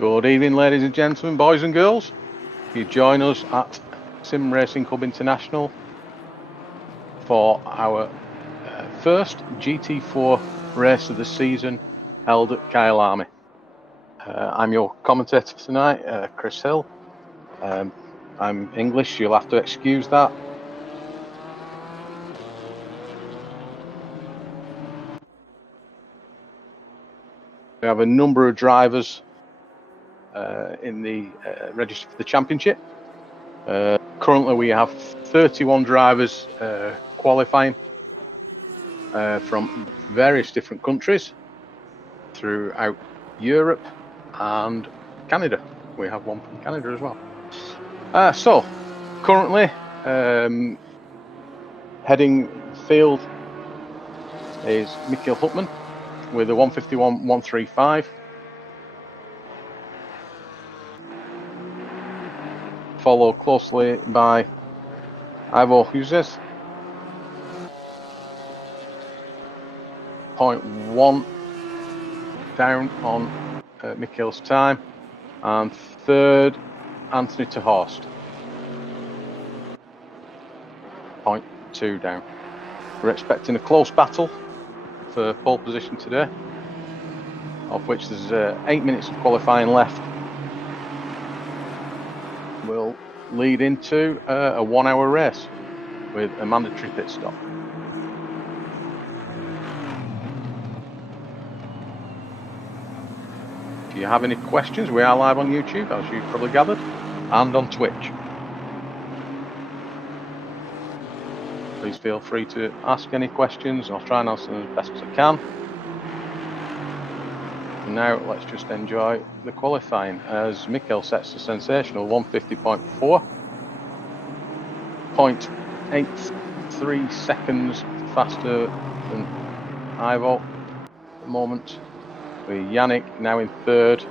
Good evening, ladies and gentlemen, boys and girls. You join us at Sim Racing Club International for our first GT4 race of the season held at Kyalami. I'm your commentator tonight, Chris Hill. I'm English, you'll have to excuse that. We have a number of drivers in the register for the championship. Currently we have 31 drivers qualifying from various different countries throughout Europe and Canada. We have one from Canada as well. So currently heading field is Mikhail Hutman with a 151.135. Followed closely by Ivo Hughes, 0.1 down on Mikhail's time, and third Anthony Tehorst, 0.2 down. We're expecting a close battle for pole position today, of which there's 8 minutes of qualifying left. Will lead into a 1 hour race with a mandatory pit stop. If you have any questions, we are live on YouTube, as you've probably gathered, and on Twitch. Please feel free to ask any questions. I'll try and answer them as best as I can. And now let's just enjoy the qualifying as Mikhail sets a sensational 150.4, 0.83 seconds faster than Ivo at the moment, with Yannick now in third.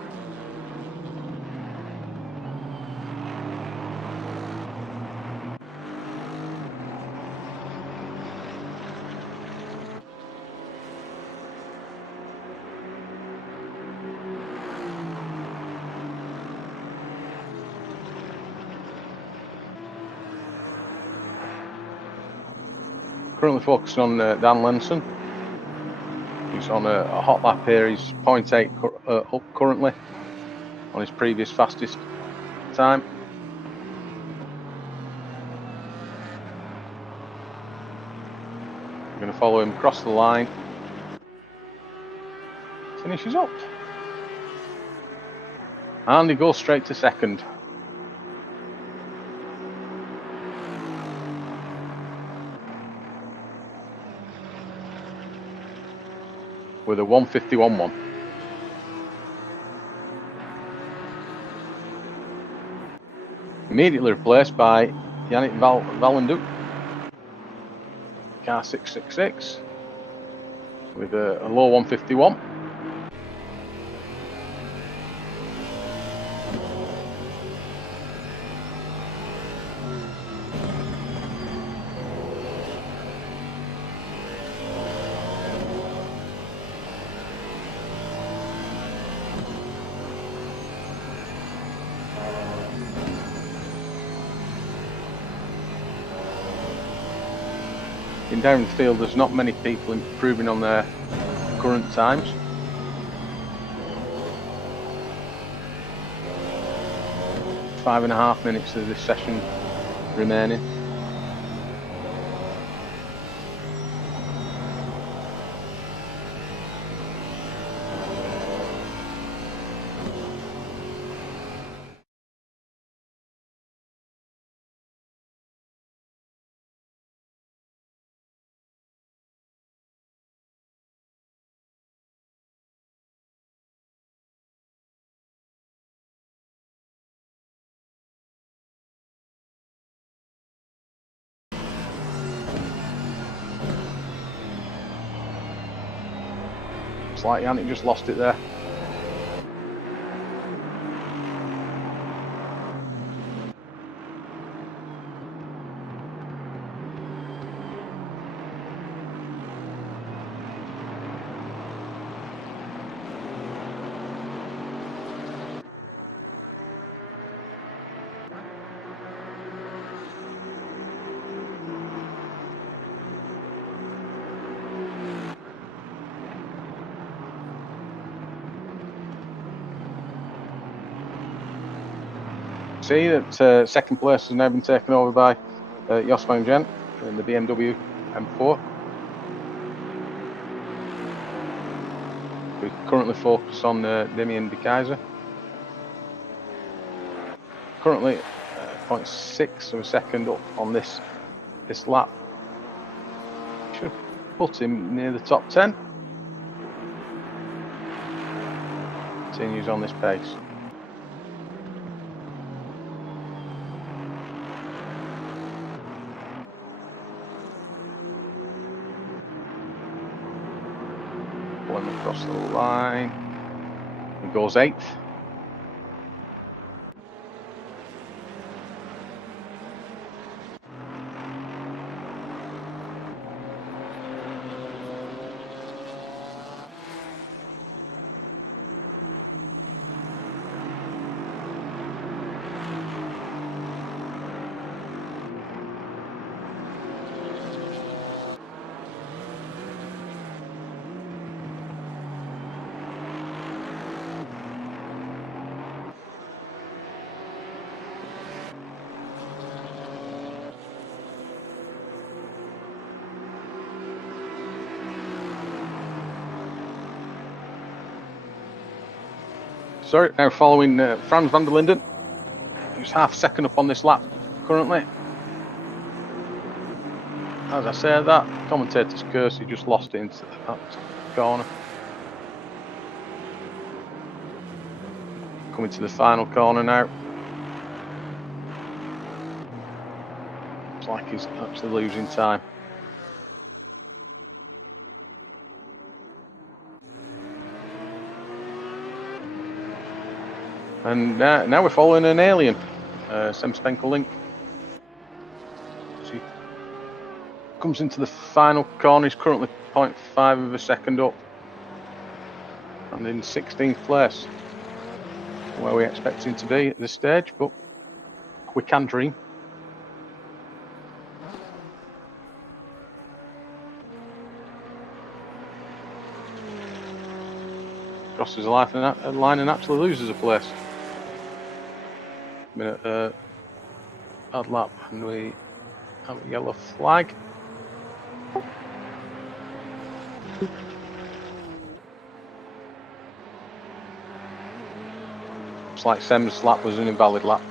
Currently focusing on Dan Lenson. He's on a hot lap here. He's 0.8 up currently on his previous fastest time. I'm going to follow him across the line. Finishes up. And he goes straight to second. With a 151.1. Immediately replaced by Yannick Valenduc, car 666, with a low 151. In down the field, there's not many people improving on their current times. Five and a half minutes of this session remaining. It's like Yannick just lost it there. see that second place has now been taken over by Jos van Gent in the BMW M4. We currently focus on Damien de Keyser. Currently 0.6 of a second up on this lap. Should put him near the top 10. Continues on this pace. Pull him across the line. He goes 8th. Sorry, now following Frans van der Linden, who's half second up on this lap currently. As I say that, commentator's curse, he just lost it into that corner. Coming to the final corner now. It's like he's actually losing time. And now we're following an alien, Sem Spenkel Link. See, comes into the final corner. He's currently 0.5 of a second up, and in 16th place, where we expect him to be at this stage. But we can dream. Crosses the line and actually loses a place. Minute bad lap, and we have a yellow flag. Looks like Sem's lap was an invalid lap.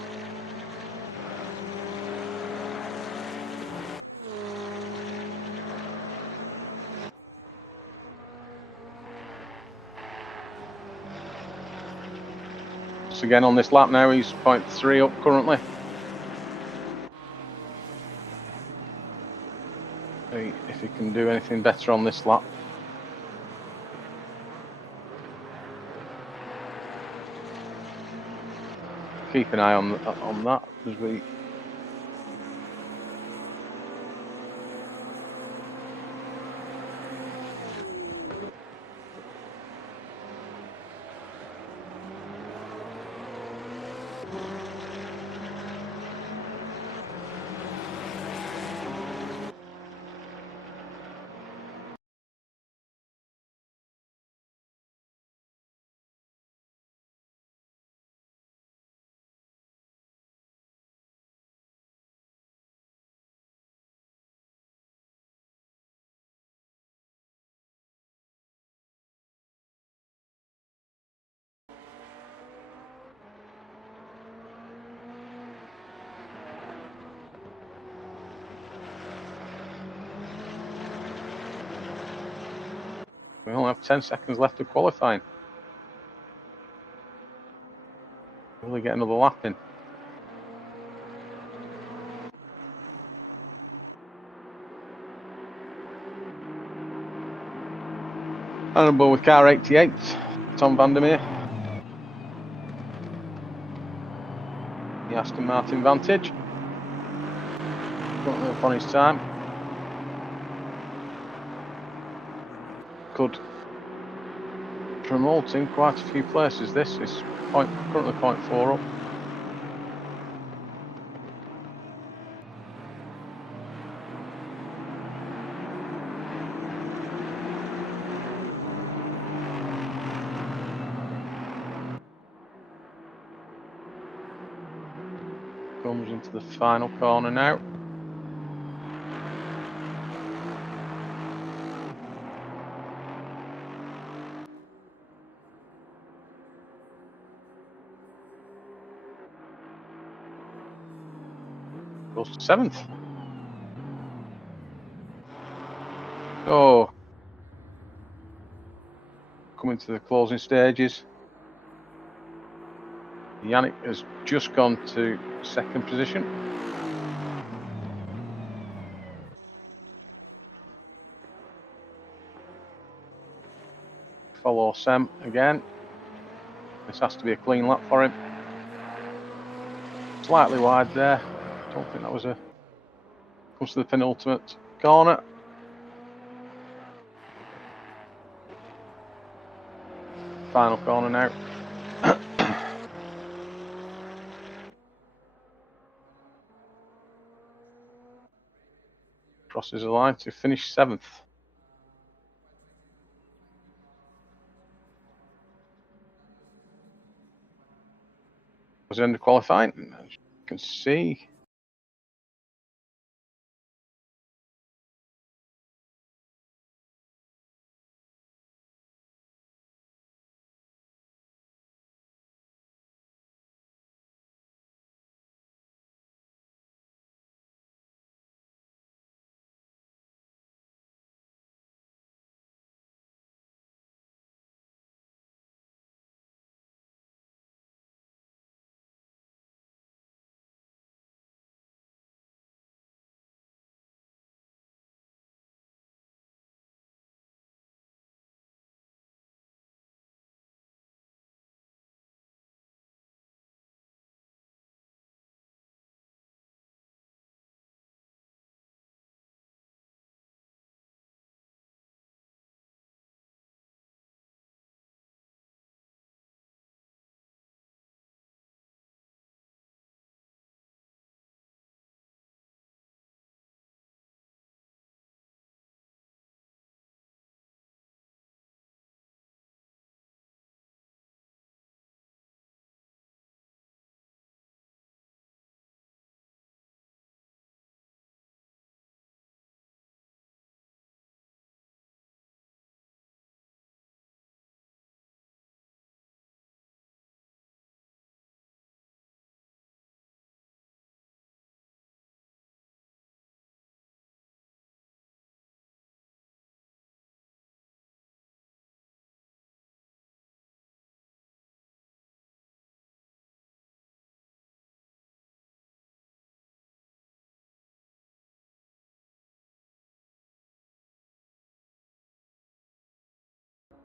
So again on this lap now, he's 0.3 up currently. If he can do anything better on this lap. Keep an eye on that as we. We only have 10 seconds left of qualifying. Will we get another lap in? And above with car 88, Tom van der Meer. The Aston Martin Vantage. Currently up on his time. Could promote him quite a few places. This is currently 0.4 up. comes into the final corner now. Goes to 7th. So, coming to the closing stages. Yannick has just gone to 2nd position. Follow Sam again. This has to be a clean lap for him. Slightly wide there. I don't think that was a... Comes to the penultimate corner. Final corner now. Crosses the line to finish 7th. Was the end of qualifying, as you can see.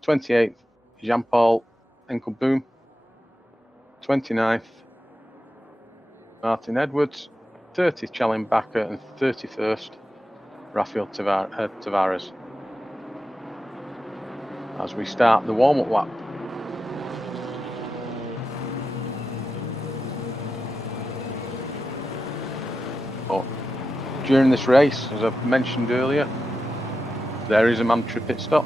'28th, Jean-Paul Enkelboom. 29th, Martin Edwards. 30th, Chalin Bakker, and 31st, Rafael Tavares. As we start the warm-up lap. But during this race, as I've mentioned earlier, there is a mandatory pit stop.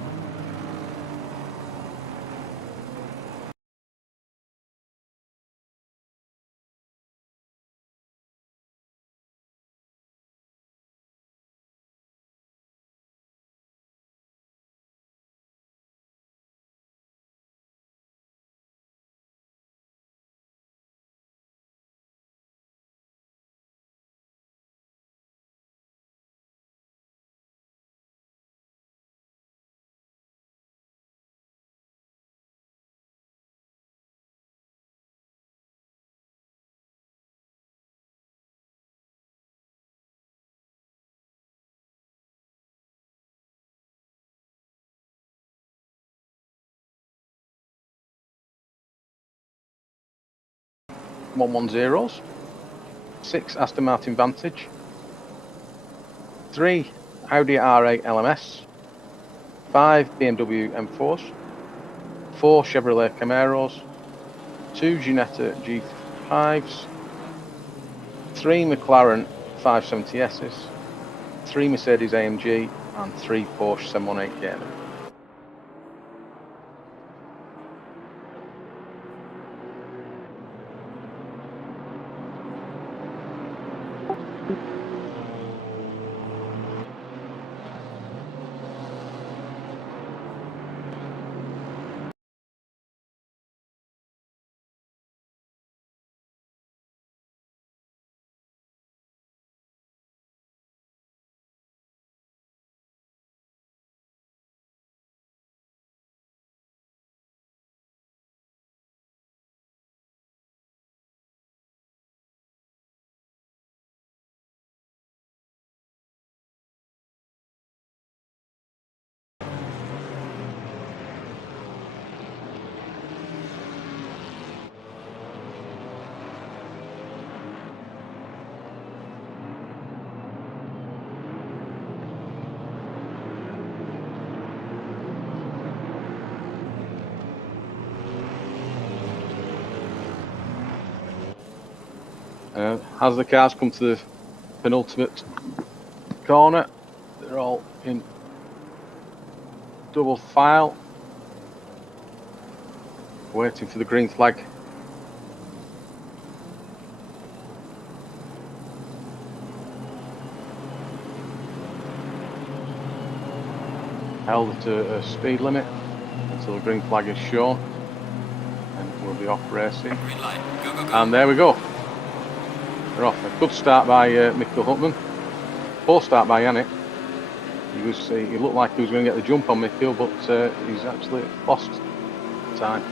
.110s, 6 Aston Martin Vantage, 3 Audi R8 LMS, 5 BMW M4s, 4 Chevrolet Camaros, 2 Ginetta G5s, 3 McLaren 570Ss, 3 Mercedes AMG, and 3 Porsche 718 Cayman. As the cars come to the penultimate corner, they're all in double file, waiting for the green flag. Held at a speed limit until the green flag is shown, and we'll be off racing. Green light. Go, go, go. And there we go. They're off. A good start by Mikkel Hutman. Poor start by Yannick. He looked like he was going to get the jump on Mikkel, but he's actually lost time.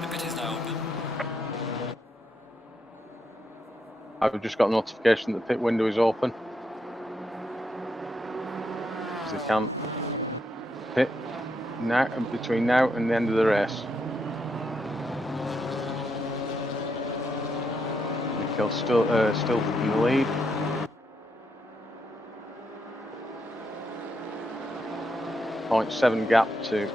The pit is now open. I've just got a notification that the pit window is open. As they can pit now, between now and the end of the race. Mikkel's still in the lead. .7 gap to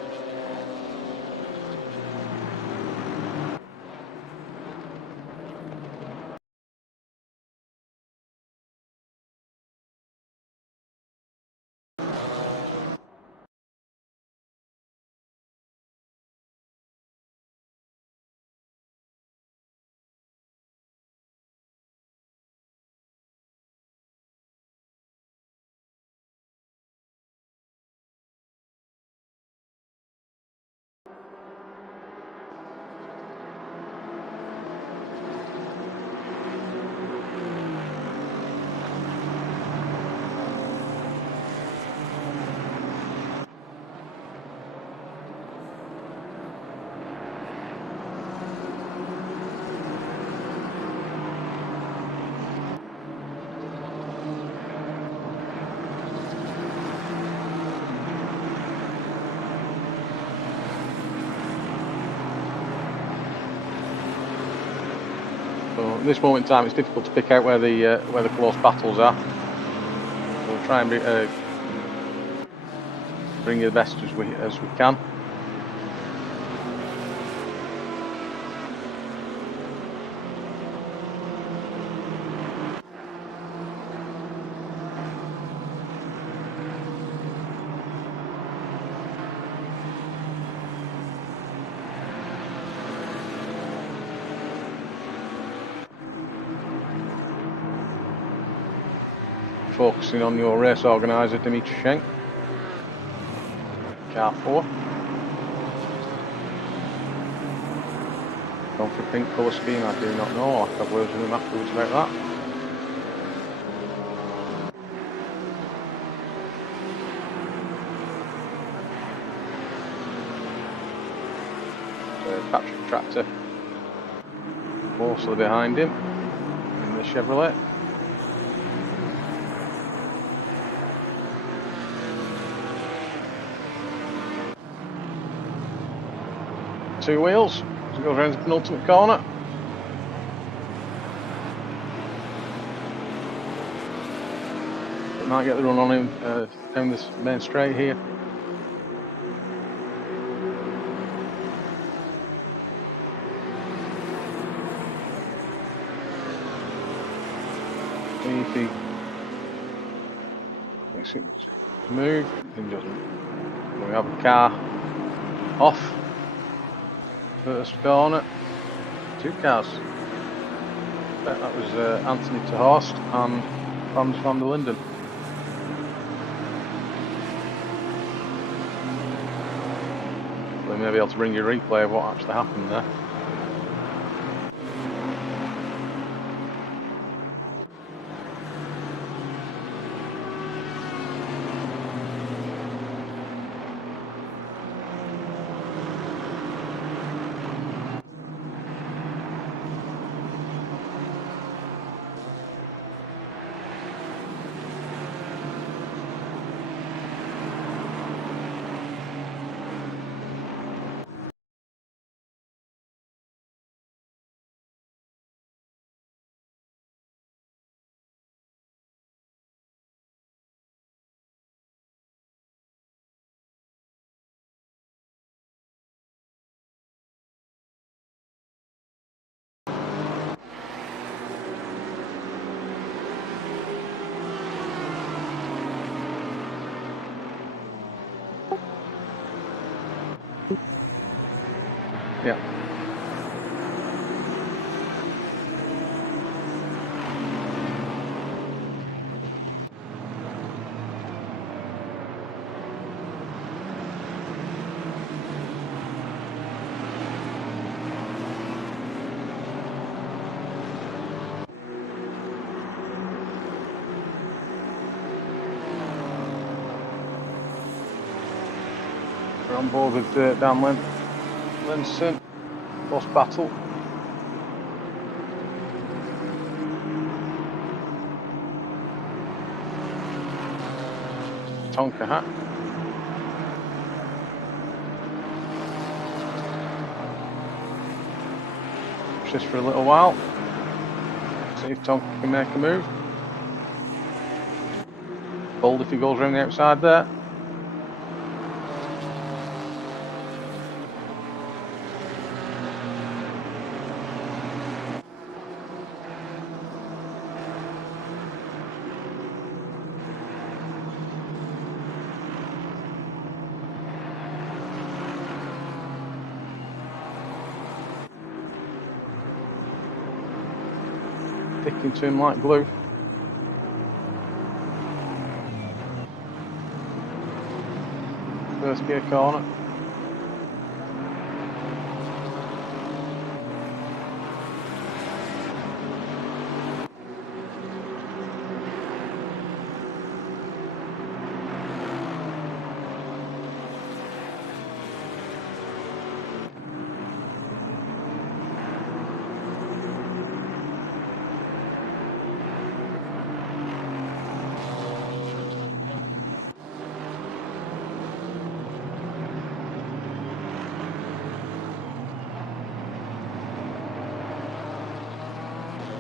at this moment in time, it's difficult to pick out where the close battles are. We'll try and bring you the best as we can. Focusing on your race organiser, Dimitri Schenk. Car 4. Gone for pink colour scheme, I do not know. I'll have words with him afterwards about that. Patrick Tractor closely behind him in the Chevrolet. Two wheels as it goes around the penultimate corner. It might get the run on him down this main straight here. If he makes it move, he doesn't. We have a car off. First corner, two cars. That was Anthony Terhorst and Frans van der Linden. We may be able to bring you a replay of what actually happened there. Yeah. We're on board with Dan Linson. Close battle. Tonka hat. Watch this for a little while. See if Tonka can make a move. Bold if he goes around the outside there. Sticking to him like glue. First gear corner.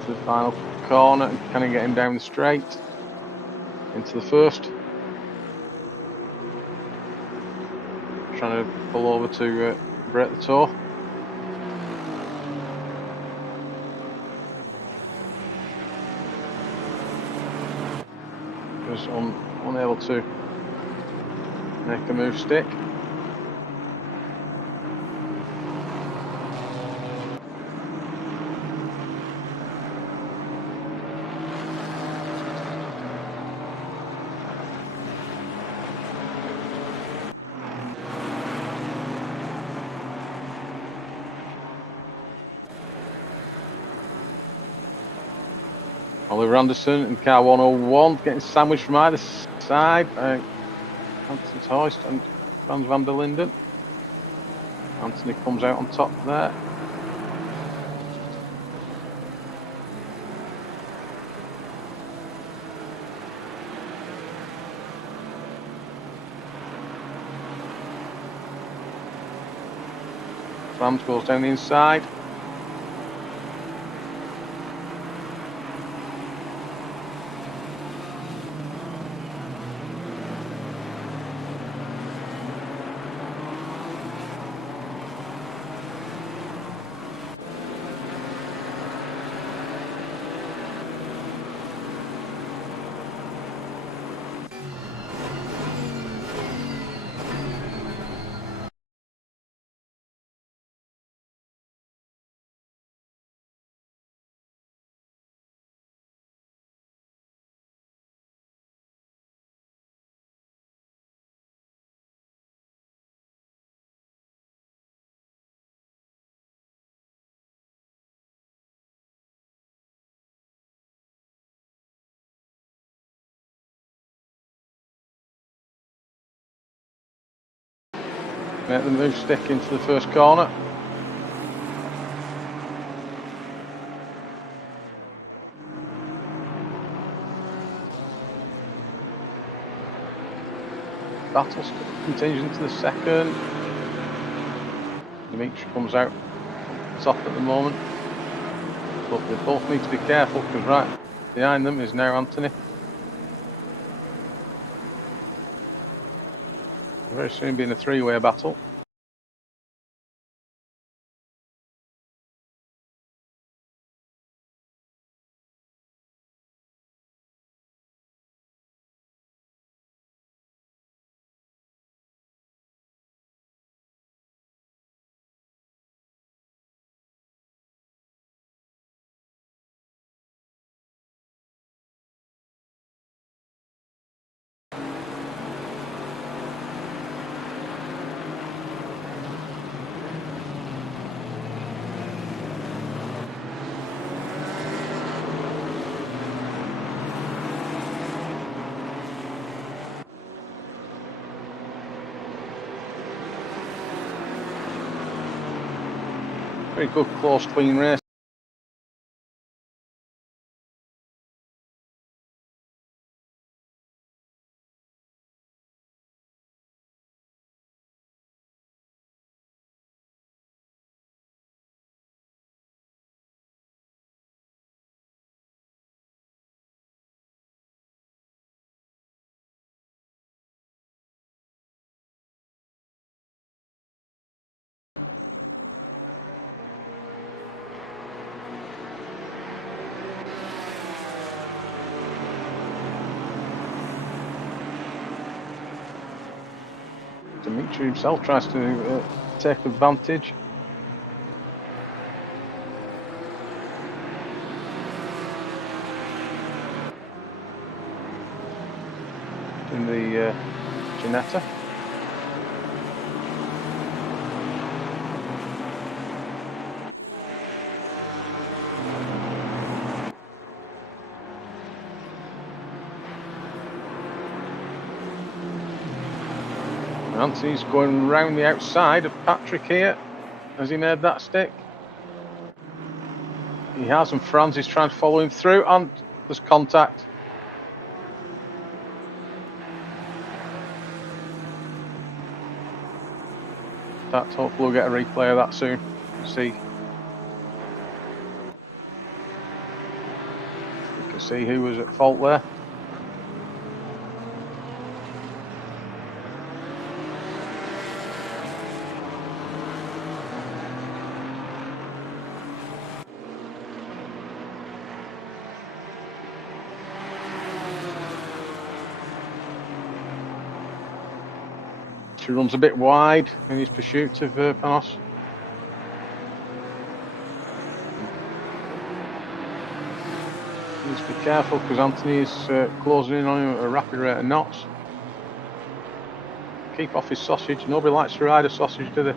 To the final corner and kind of get him down the straight into the first. Trying to pull over to break the toe. Was unable to make a move stick. Oliver Anderson in car 101 getting sandwiched from either side by Anthony Hoist and Frans van der Linden. Anthony comes out on top there. Frans goes down the inside. Make the move stick into the first corner. Battle continues into the second. Dimitri comes out top at the moment. But they both need to be careful because right behind them is now Anthony. Very soon being a three-way battle. Very good, close, clean race. Dimitri himself tries to take advantage. In the Ginetta. Anthony's going round the outside of Patrick here. Has he made that stick? He has, and Franz is trying to follow him through, and there's contact. Hopefully we'll get a replay of that soon. See. You can see who was at fault there. She runs a bit wide in his pursuit of Panos. Needs to be careful because Anthony is closing in on him at a rapid rate of knots. Keep off his sausage. Nobody likes to ride a sausage, do they?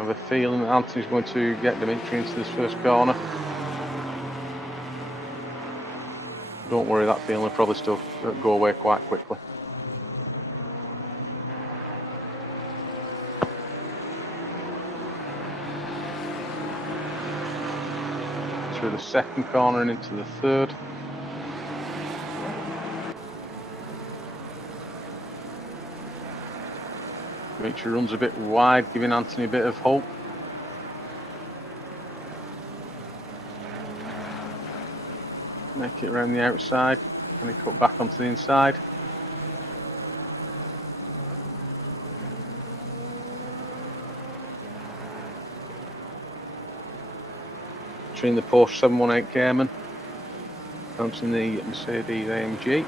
I have a feeling that Anthony's going to get Dimitri into this first corner. Don't worry, that feeling will probably still go away quite quickly. Through the second corner and into the third. Dimitri runs a bit wide, giving Anthony a bit of hope. Make it around the outside, and he cut back onto the inside. Between the Porsche 718 Cayman, bouncing the Mercedes AMG.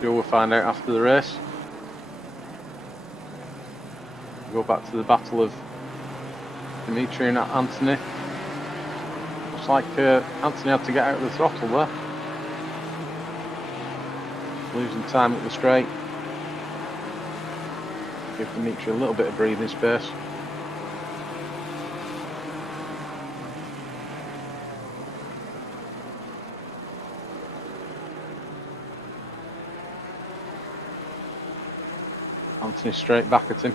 We'll find out after the race. We'll go back to the battle of Dimitri and Anthony. Looks like Anthony had to get out of the throttle there. Losing time at the straight. Give Dimitri a little bit of breathing space. Anthony straight back at him.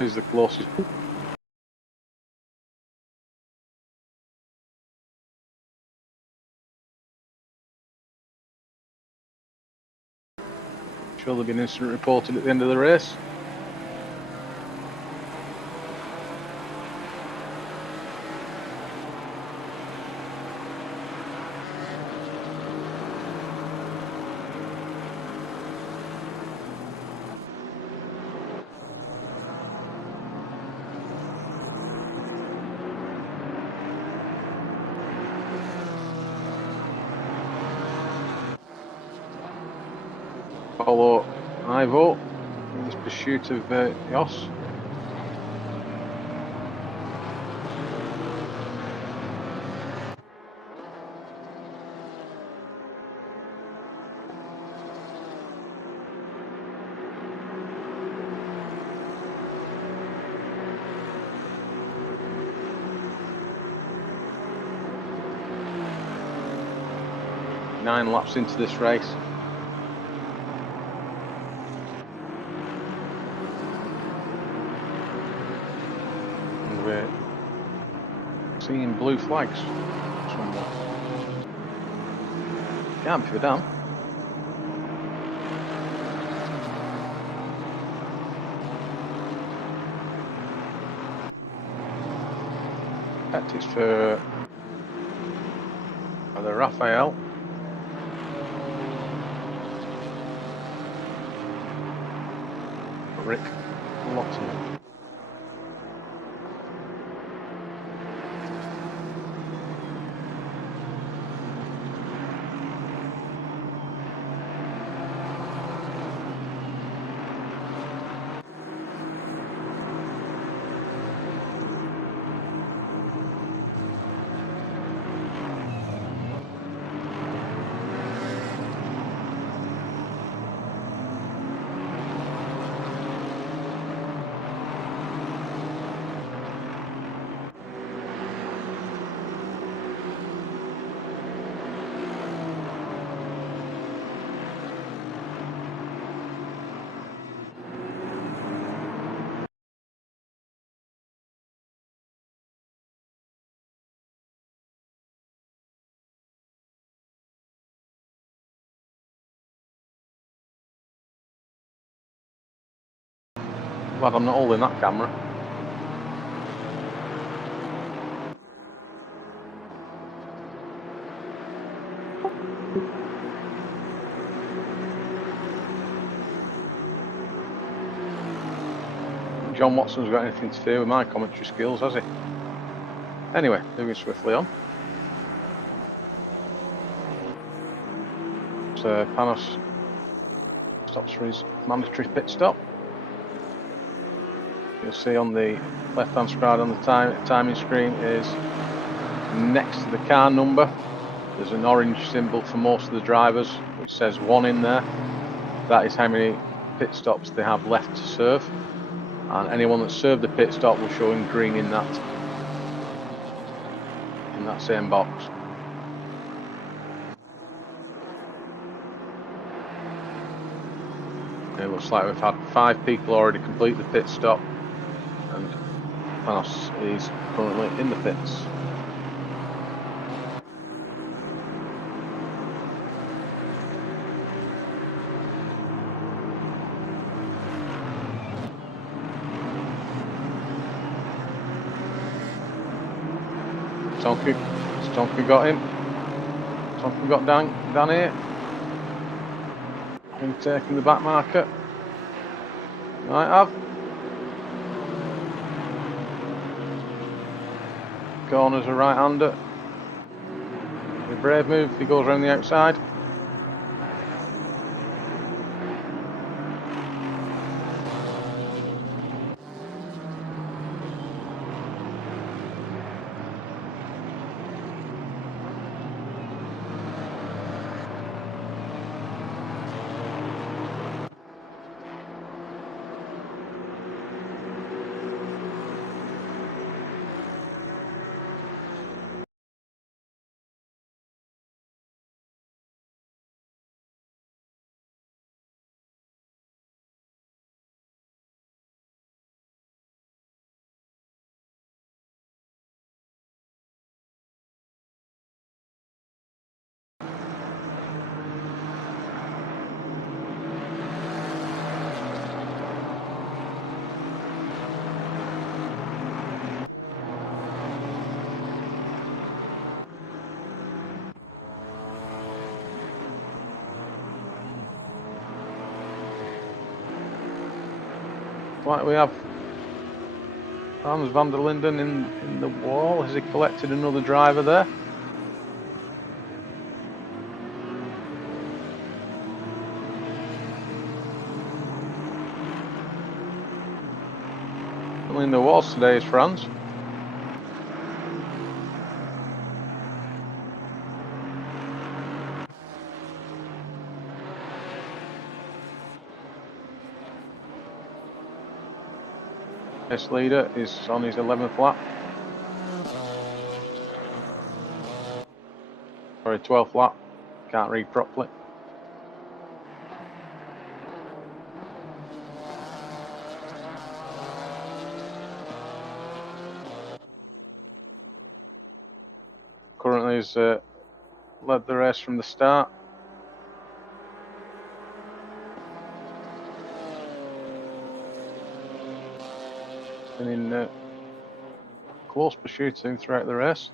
He's the closest sure there'll be an incident reported at the end of the race. Follow Ivo in his pursuit of Jos. Nine laps into this race. And we're seeing blue flags somewhere. Can't be for damn. That is for the Raphael. Rick Lotton. Glad I'm not holding that camera. John Watson's got anything to do with my commentary skills, has he? Anyway, moving swiftly on. So Panos stops for his mandatory pit stop. You'll see on the left-hand side on the timing screen is next to the car number. There's an orange symbol for most of the drivers, which says 1 in there. That is how many pit stops they have left to serve. And anyone that served the pit stop will show in green in that same box. It looks like we've had 5 people already complete the pit stop, and Panos is currently in the pits. Stonky got him. Stonky got down here. I'm taking the back marker. Might have. Corner's a right-hander. A brave move if he goes around the outside. like we have Hans van der Linden in the wall. Has he collected another driver there? In the walls today is France. This leader is on his 11th lap. Sorry, 12th lap. Can't read properly. Currently has led the race from the start. Been in close pursuit of him throughout the race.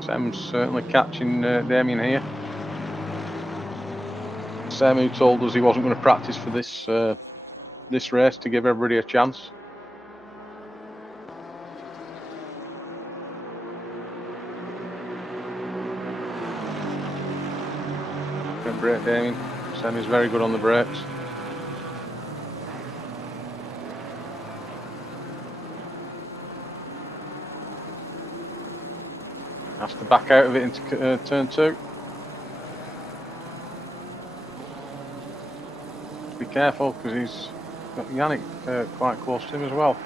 Sam's certainly catching Damien here. Sam, who told us he wasn't going to practice for this race to give everybody a chance. Good brake, Damien. Sam is very good on the brakes. Has to back out of it into turn 2. Be careful because he's got Yannick quite close to him as well.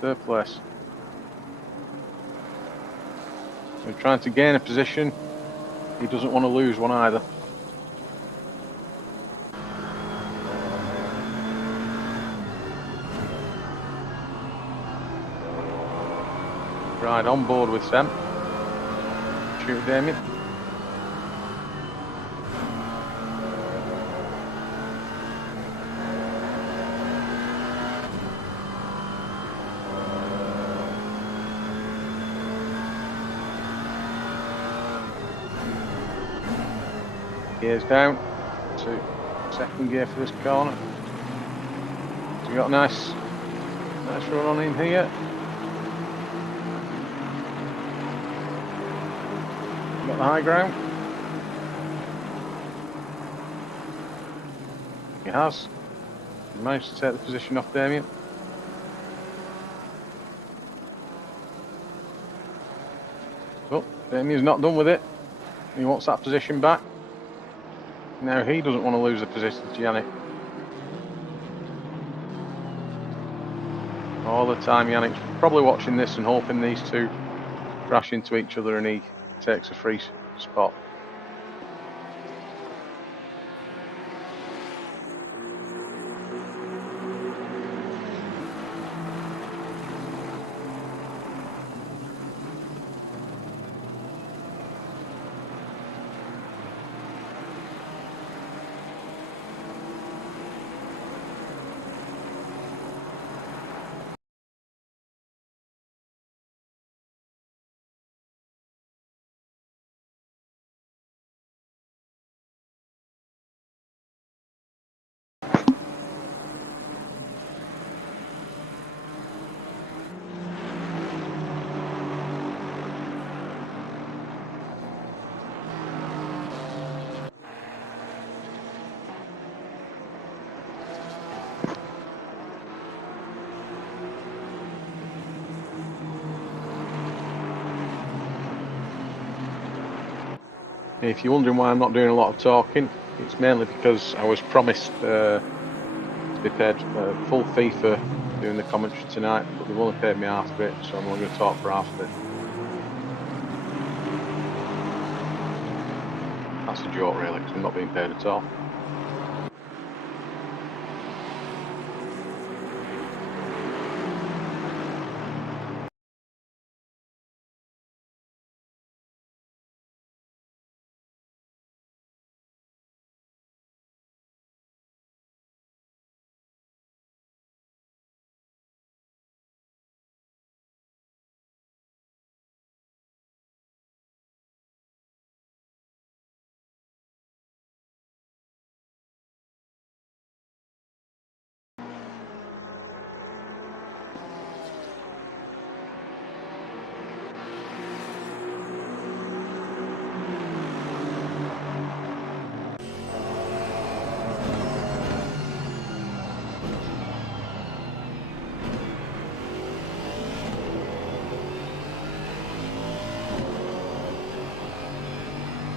3rd place. We're trying to gain a position. He doesn't want to lose one either. Right, on board with Sam. Shoot Damien. Gears down to 2nd gear for this corner. So we got a nice run on in here. Got the high ground. He has. He managed to take the position off Damien. But Damien's not done with it. He wants that position back. Now he doesn't want to lose the position to Yannick. All the time Yannick's probably watching this and hoping these two crash into each other and he takes a free spot. If you're wondering why I'm not doing a lot of talking, it's mainly because I was promised to be paid full fee for doing the commentary tonight, but they've only paid me half of it, so I'm only going to talk for half of it. That's a joke, really, because I'm not being paid at all.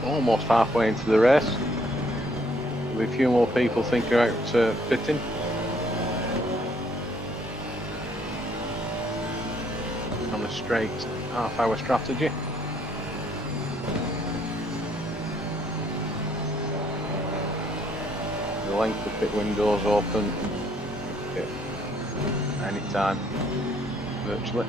Almost halfway into the race. There'll be a few more people thinking about pitting. On a straight half-hour strategy. The length of pit windows open anytime, virtually.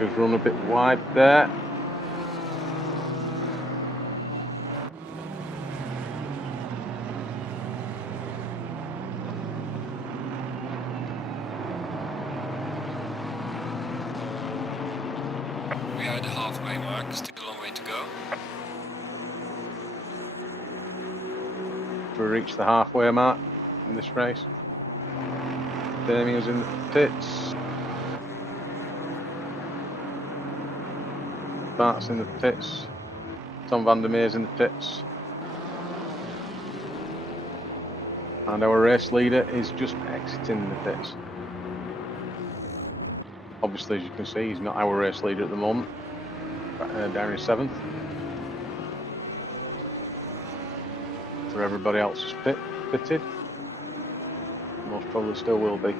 We've run a bit wide there. We are at the halfway mark, still a long way to go. We reached the halfway mark in this race. Damien's in the pits. Bart's in the pits. Tom van der Meer's in the pits. And our race leader is just exiting the pits. Obviously, as you can see, he's not our race leader at the moment. Down in 7th. For everybody else is pitted. Most probably still will be.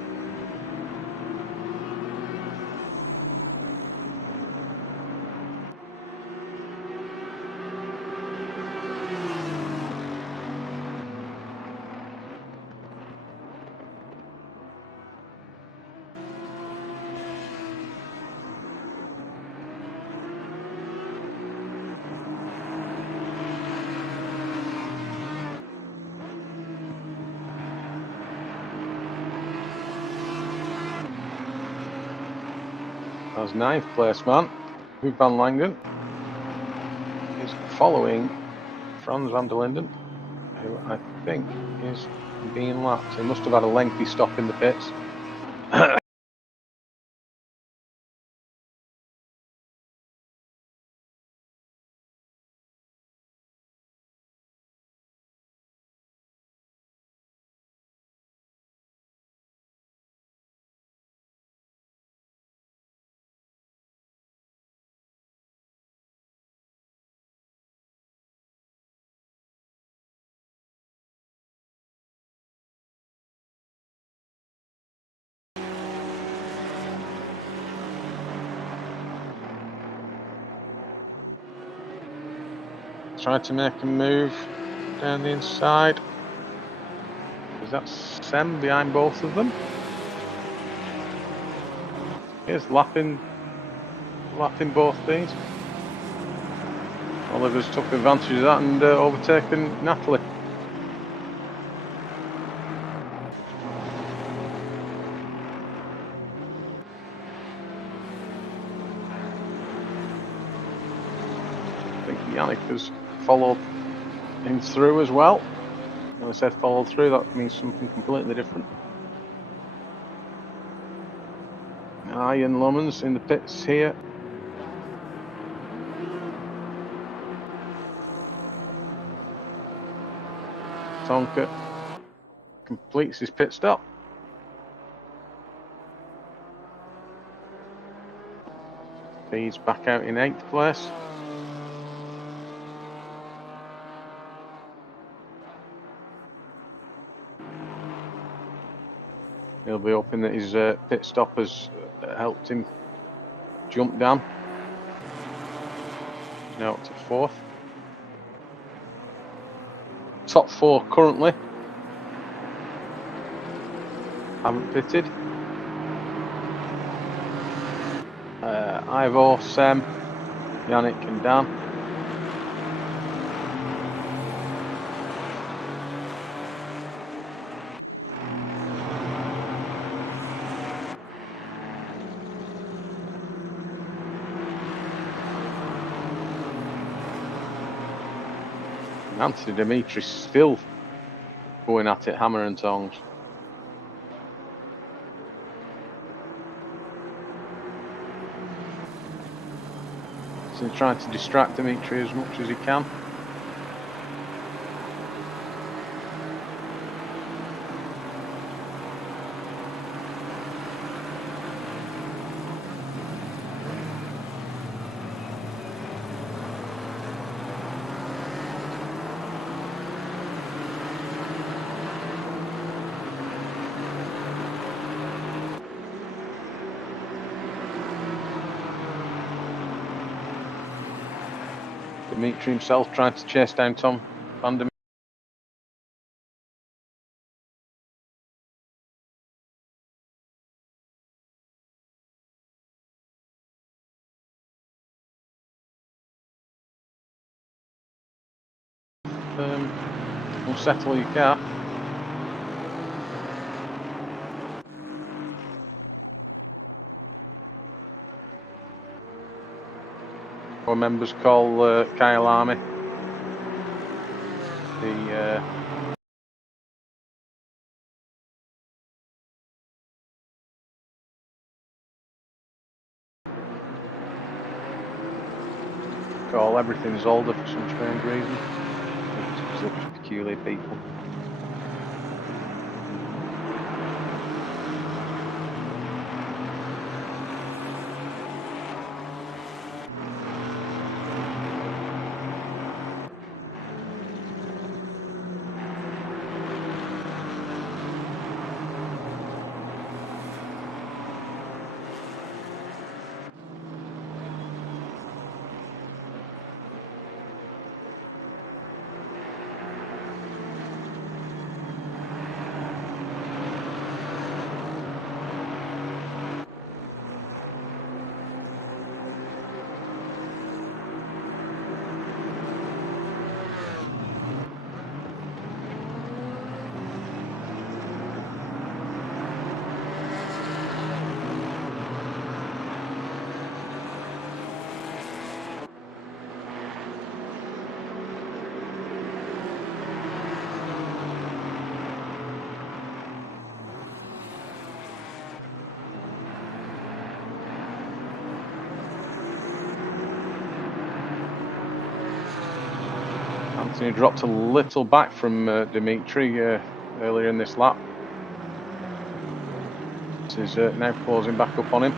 As 9th place man, Huub van Langen, is following Frans van der Linden, who I think is being lapped. He must have had a lengthy stop in the pits. Trying to make a move down the inside. Is that Sem behind both of them? Here's lapping lapping both these. Oliver's took advantage of that and overtaken Natalie. I think Yannick has followed him through as well. When I said followed through, that means something completely different. Ian Lummans in the pits here. Tonka completes his pit stop. He's back out in 8th place. He'll be hoping that his pit stop has helped him jump down. Now up to 4th. Top 4 currently haven't pitted. Ivo, Sam, Yannick and Dan. Anthony Dimitri still going at it, hammer and tongs. So he's trying to distract Dimitri as much as he can. Dimitri himself trying to chase down Tom van der will settle your car. Our members call Kyalami the call everything Zolder for some strange reason. It's such peculiar people. Anthony dropped a little back from Dimitri earlier in this lap. This is now closing back up on him.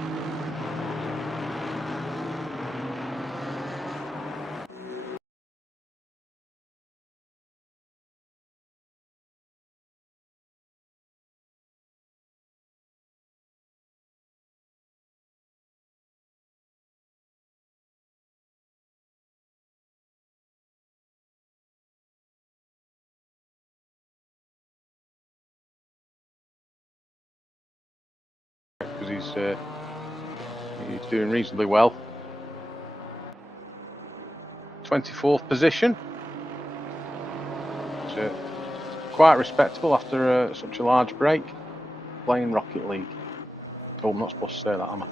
Because he's doing reasonably well. 24th position. So quite respectable after such a large break. Playing Rocket League. Oh, I'm not supposed to say that, am I?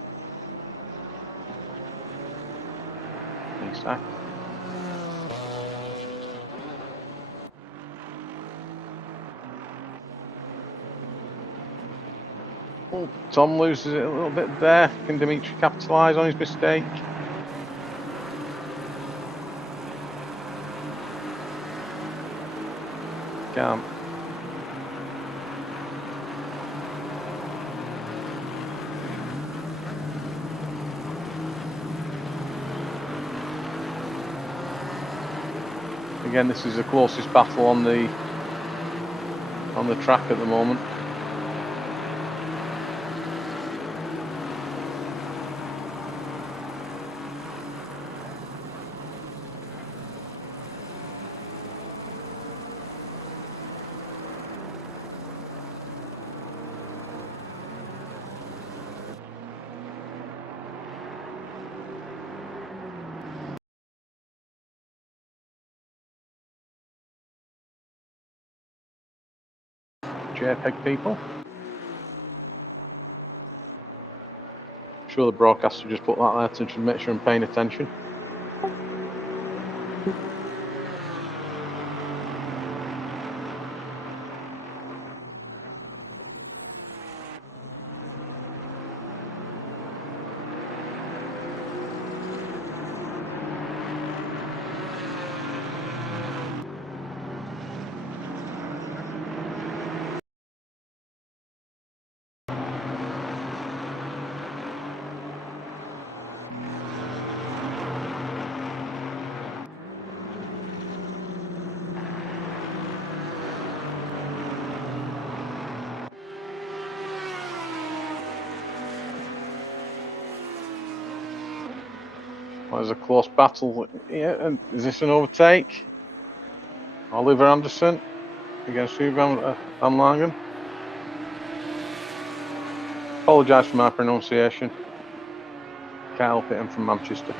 Exactly. Oh, Tom loses it a little bit there. Can Dimitri capitalise on his mistake? Can't. Again, this is the closest battle on the track at the moment. JPEG people. I'm sure the broadcaster just put that there to make sure I'm paying attention. Well, there's a close battle. Yeah, and is this an overtake? Oliver Anderson against Ruben Van Langen. Apologise for my pronunciation. Can't help it, I'm from Manchester.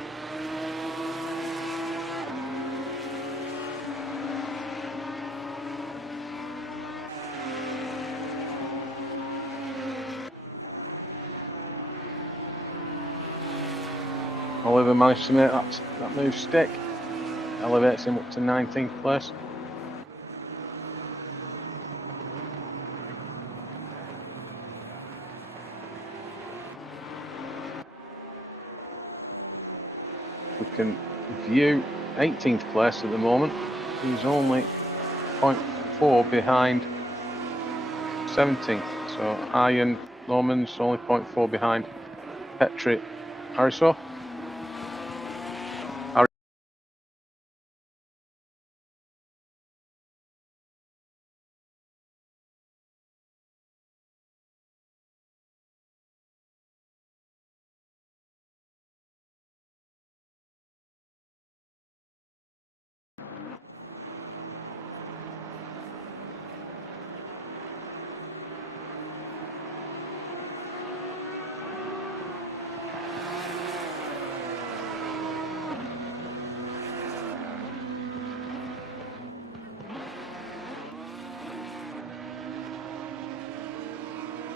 Oliver managed to make that move stick. Elevates him up to 19th place. We can view 18th place at the moment. He's only 0.4 behind 17th. So Ian Norman's only 0.4 behind Petri Ariso.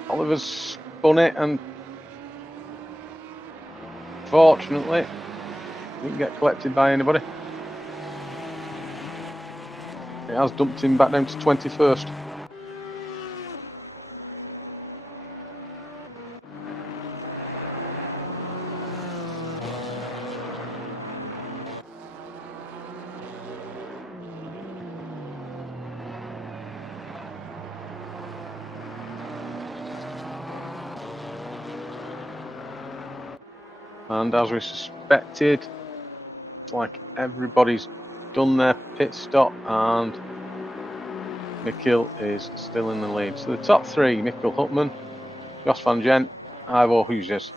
Oliver's spun it and fortunately didn't get collected by anybody. It has dumped him back down to 21st. And as we suspected, it's like everybody's done their pit stop and Mikkel is still in the lead. So the top three, Mikkel Hutman, Jos van Gent, Ivo Huges.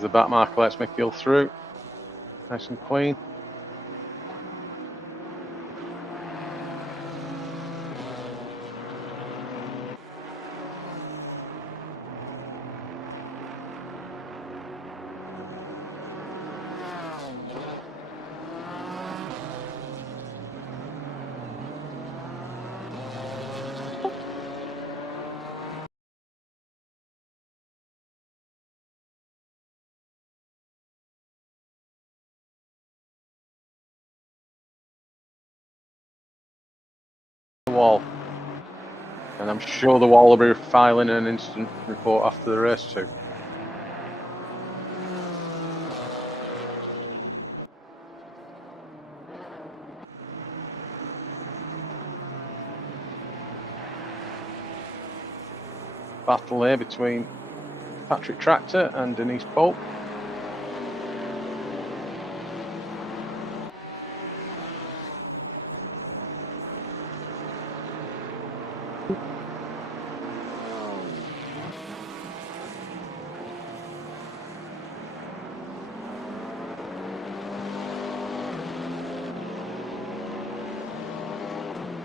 As the back marker lets me kill through. Nice and clean. Wall, and I'm sure the wall will be filing an instant report after the race too. Battle here between Patrick Tractor and Denise Pope.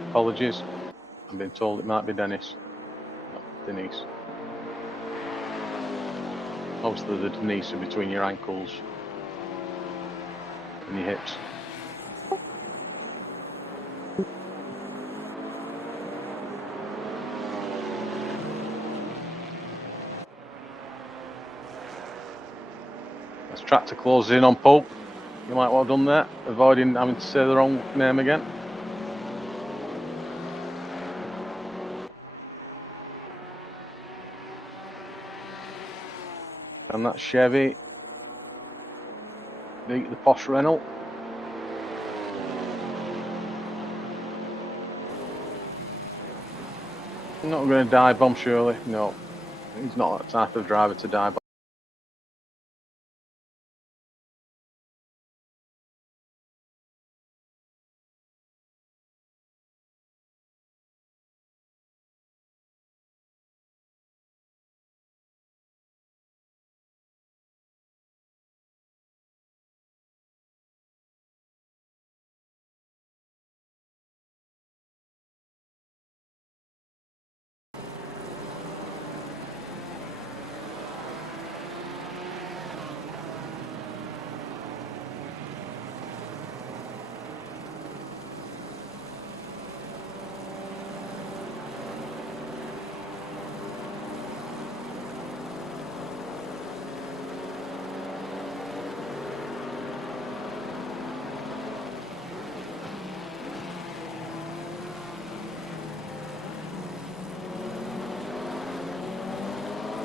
Apologies, I've been told it might be Dennis, not Denise. Obviously the Denise are between your ankles and your hips. As Tractor closes in on Pope, you might well have done there, avoiding having to say the wrong name again. And that Chevy beat the posh Renault. Not going to dive bomb surely, no. He's not that type of driver to dive bomb.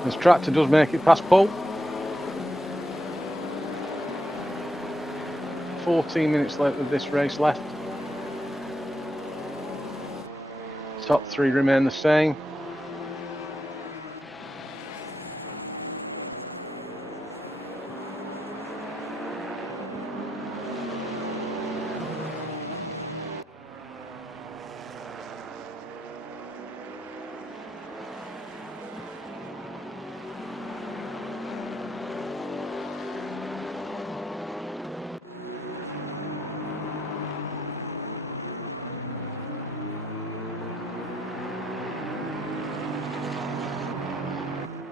This Tractor does make it past Pope. 14 minutes left of this race left. Top three remain the same.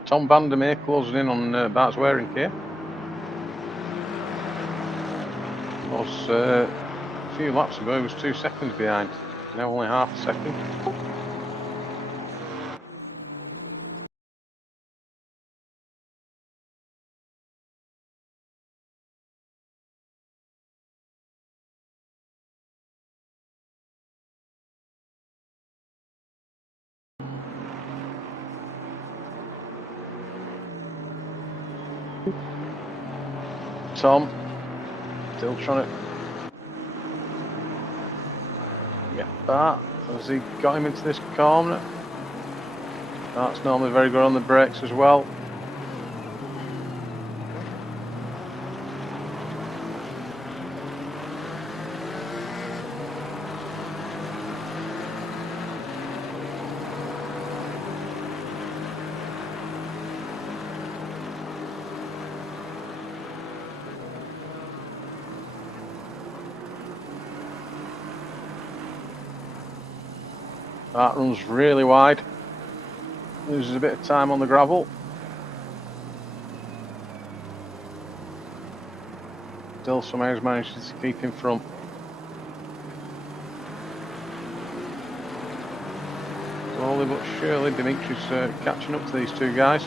Tom Vandermeer closing in on Bart's wearing gear. Was a few laps ago, he was 2 seconds behind. Now only half a second. Tom still trying to get Bart. Has he got him into this corner? Bart's normally very good on the brakes as well. That runs really wide. Loses a bit of time on the gravel. Still somehow manages to keep in front. Slowly but surely, Dimitri's catching up to these two guys.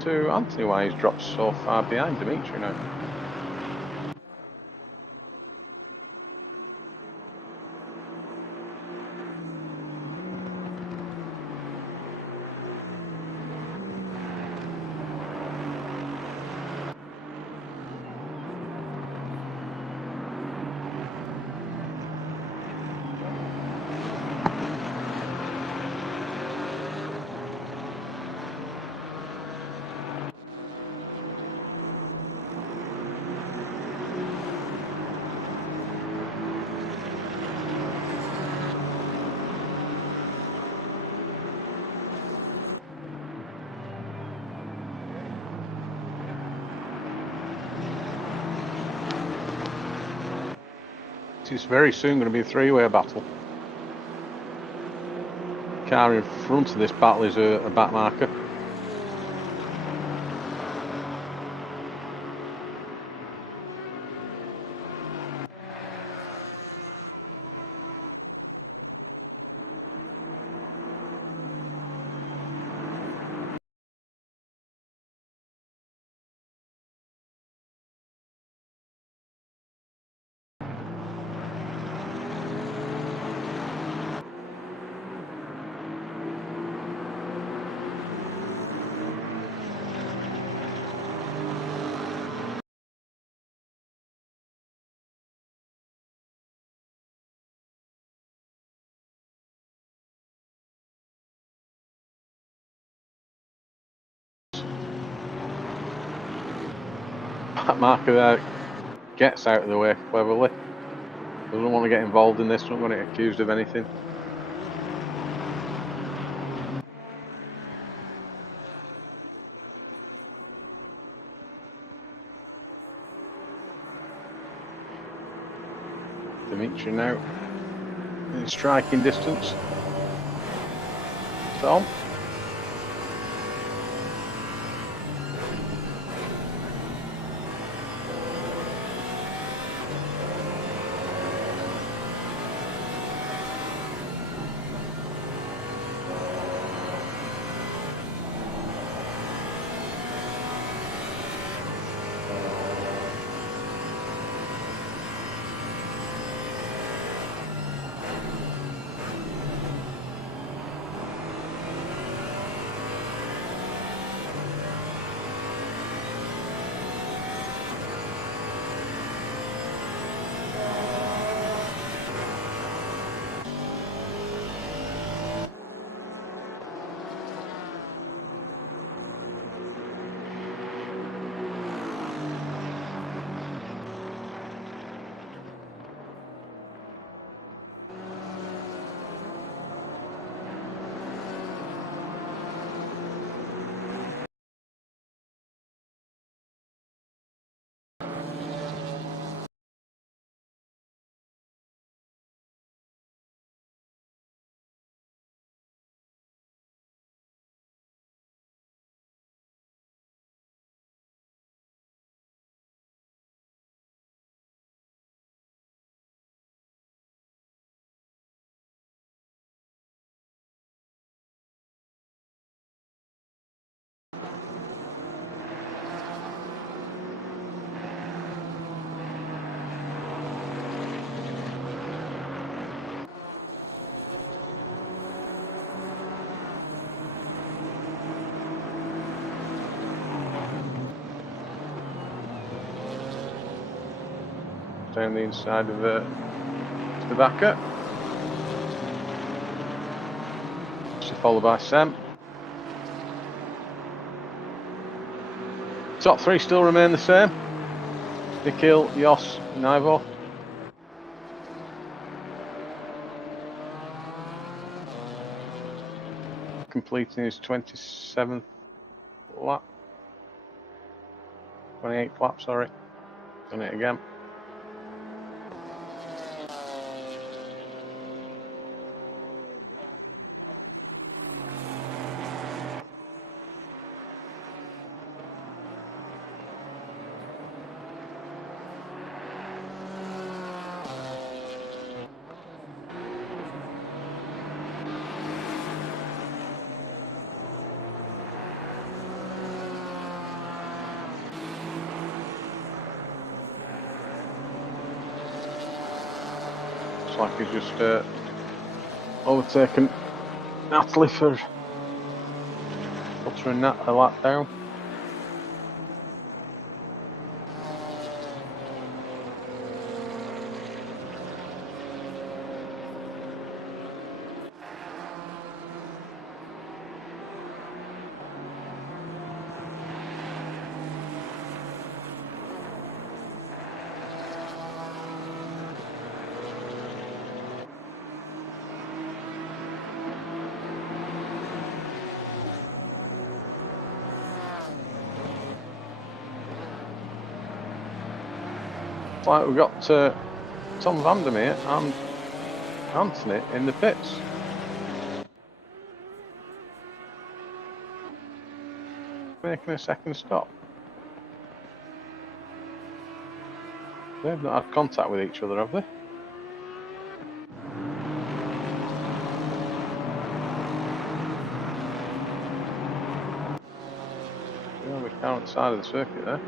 To Anthony, why he's dropped so far behind Dimitri now. It's very soon going to be a three-way battle. Car in front of this battle is a back marker. That marker there gets out of the way cleverly. Doesn't want to get involved in this, doesn't want to get accused of anything. Dimitri now in striking distance. Tom. Down the inside of the backer. Followed by Sam. Top three still remain the same. Nikhil, Jos, and Ivo. Completing his 27th lap. 28th lap, sorry. Done it again. Looks like he's just overtaken Natalie for buttering that a lap down. It's like we've got Tom Vandermeer and Anthony in the pits. Making a second stop. They've not had contact with each other, have they? Yeah, we're down at the side of the circuit there.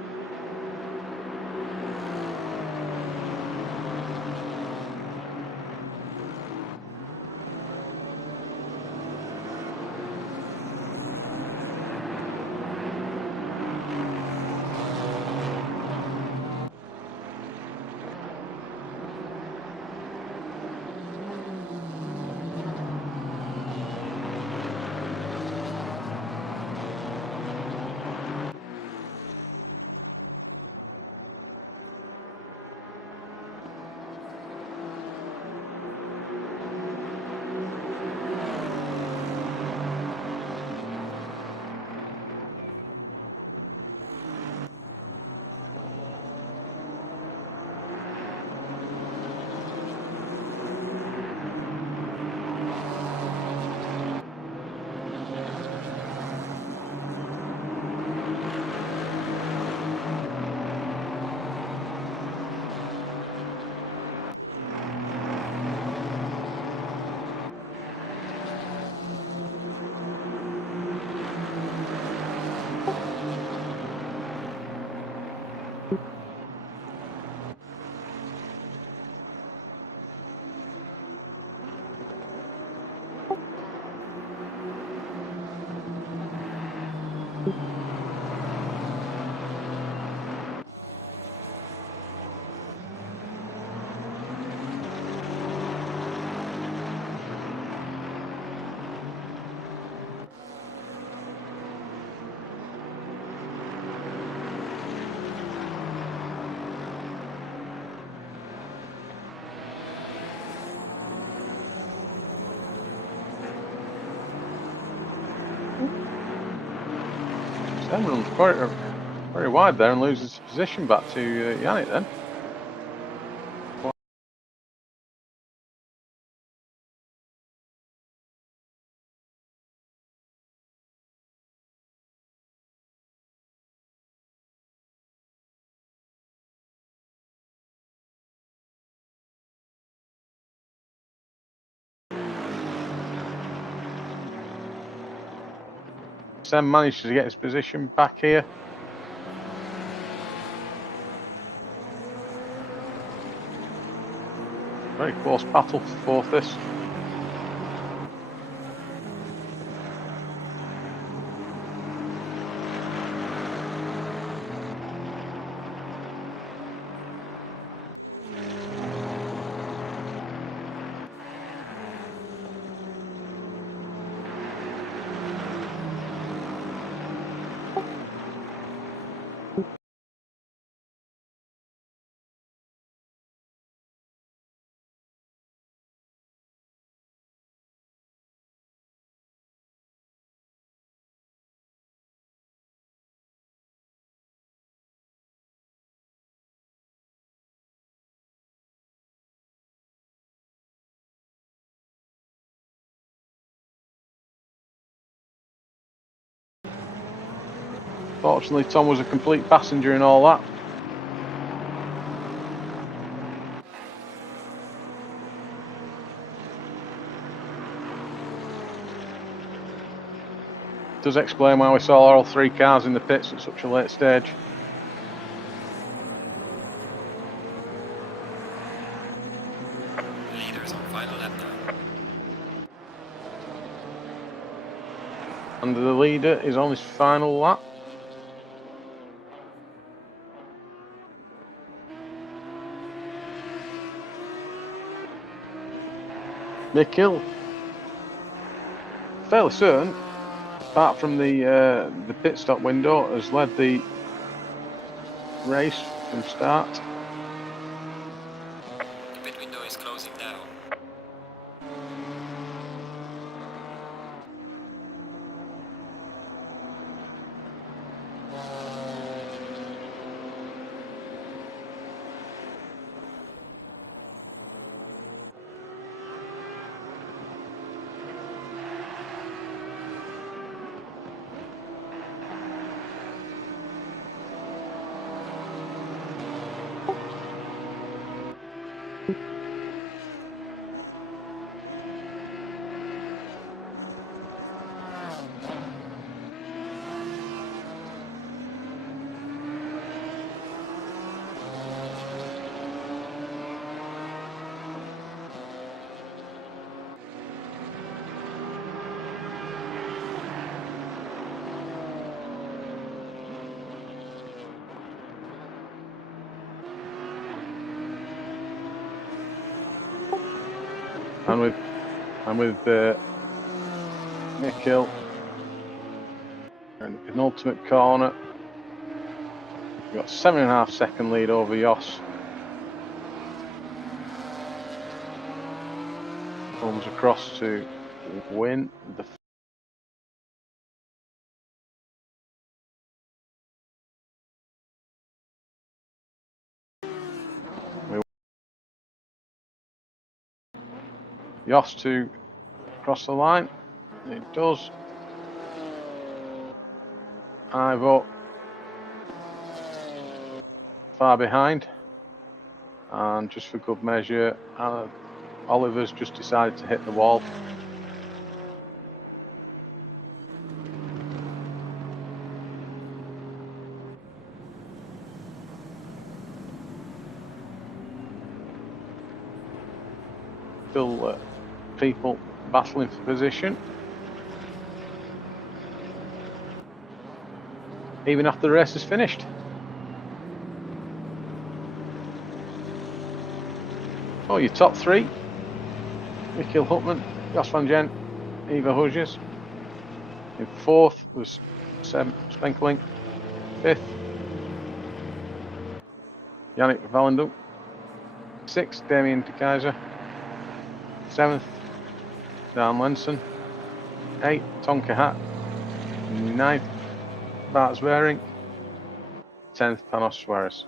Sam runs very wide there and loses position back to Yannick then. Sam managed to get his position back here. Very close battle for fourth this. Fortunately, Tom was a complete passenger in all that. Does explain why we saw all three cars in the pits at such a late stage. Leaders on final lap now. And the leader is on his final lap. Nick Hill, fairly certain, apart from the pit stop window, has led the race from start. The pit window is closing now. And with Nick Hill in the penultimate corner, we've got 7.5 second lead over Jos. Comes across to win the Jos to cross the line. It does. Ivo far behind, and just for good measure, Oliver's just decided to hit the wall. Still people battling for position. Even after the race is finished. Oh, your top three: Michiel Hutman, Jos van Gent, Ivo Hughes. In fourth was Seb Spenkeling. Fifth, Yannick Valendum. Sixth, Damien de Keyser. Seventh, Dan Lenson. Eighth, Tonka Hat. Ninth, Bart Zwering. 10th, Panos Suarez.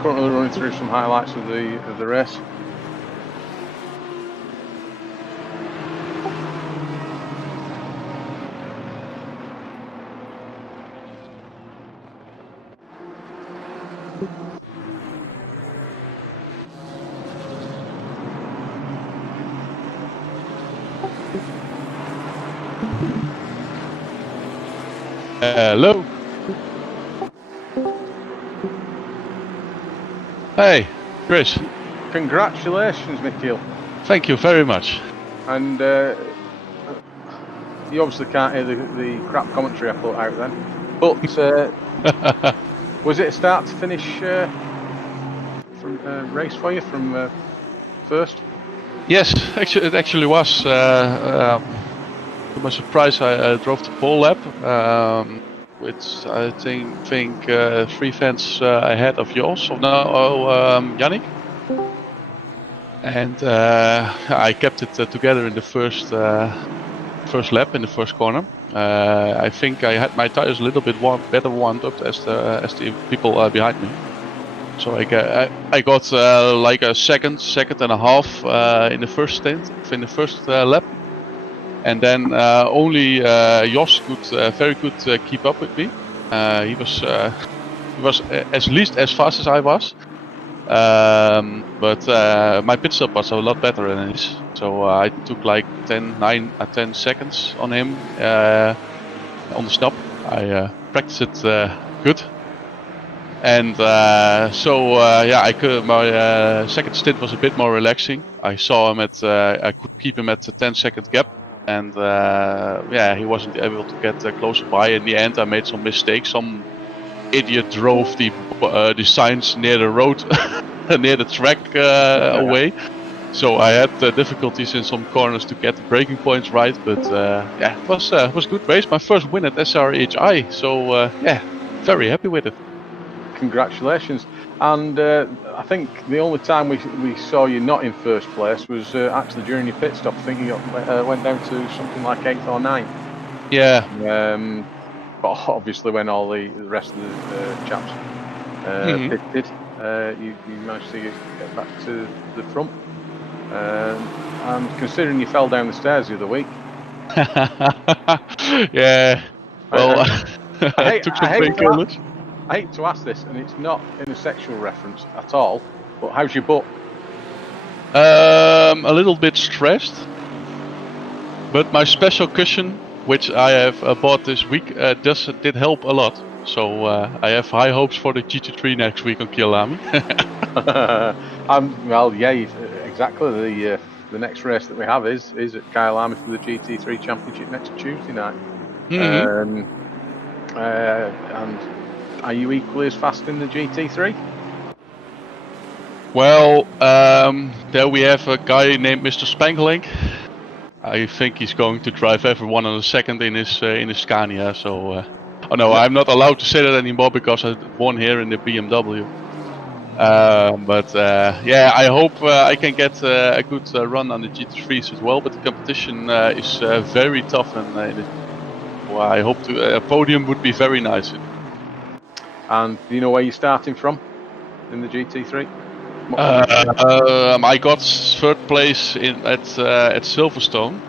currently running through some highlights of the race. Hello. Hey, Chris. Congratulations, Mikhail. Thank you very much. And you obviously can't hear the crap commentary I put out then. But was it a start to finish from race for you from first? Yes, actually, it actually was. To my surprise, I drove the pole lap, which I think 3 fans ahead of yours. Of now, Yannick. And I kept it together in the first lap in the first corner. I think I had my tires a little bit better warmed up as the people behind me. So I got like a second and a half in the first stint, in the first lap, and then only Jos could very good keep up with me. He was at least as fast as I was. But my pit stop was a lot better than his, so I took like 10 seconds on him on the stop. I practiced it good, and yeah, I could. My second stint was a bit more relaxing. I saw him at I could keep him at a 10-second gap, and yeah, he wasn't able to get closer by. In the end, I made some mistakes. Some idiot drove the signs near the road, near the track away. So I had difficulties in some corners to get the braking points right. But yeah, it was a good race. My first win at SRHI. So yeah, very happy with it. Congratulations. And I think the only time we saw you not in first place was actually during your pit stop. I think you went down to something like 8th or 9th. Yeah. But obviously, when all the rest of the chaps pitted, you managed to get back to the front. And considering you fell down the stairs the other week. Yeah. Well, I took some painkillers. I hate to ask this, and it's not in a sexual reference at all, but how's your butt? A little bit stressed, but my special cushion, which I have bought this week, did help a lot. So I have high hopes for the GT3 next week on Kyalami. Well, yeah, exactly. The next race that we have is at Kyalami for the GT3 Championship next Tuesday night. And are you equally as fast in the GT3? Well, there we have a guy named Mr. Spankling. I think he's going to drive everyone on the second in his Scania. So, oh no, I'm not allowed to say that anymore because I won here in the BMW. But yeah, I hope I can get a good run on the GT3s as well. But the competition is very tough, and well, I hope a podium would be very nice. And do you know where you're starting from in the GT3? I got third place at Silverstone,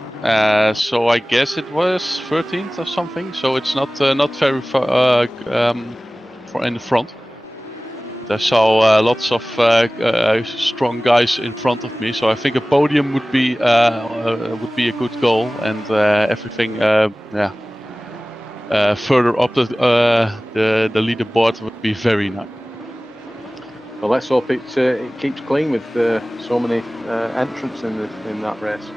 so I guess it was 13th or something. So it's not very far in the front. I saw lots of strong guys in front of me, so I think a podium would be a good goal, and everything further up the leaderboard would be very nice. Well, let's hope it keeps clean with so many entrants in that race.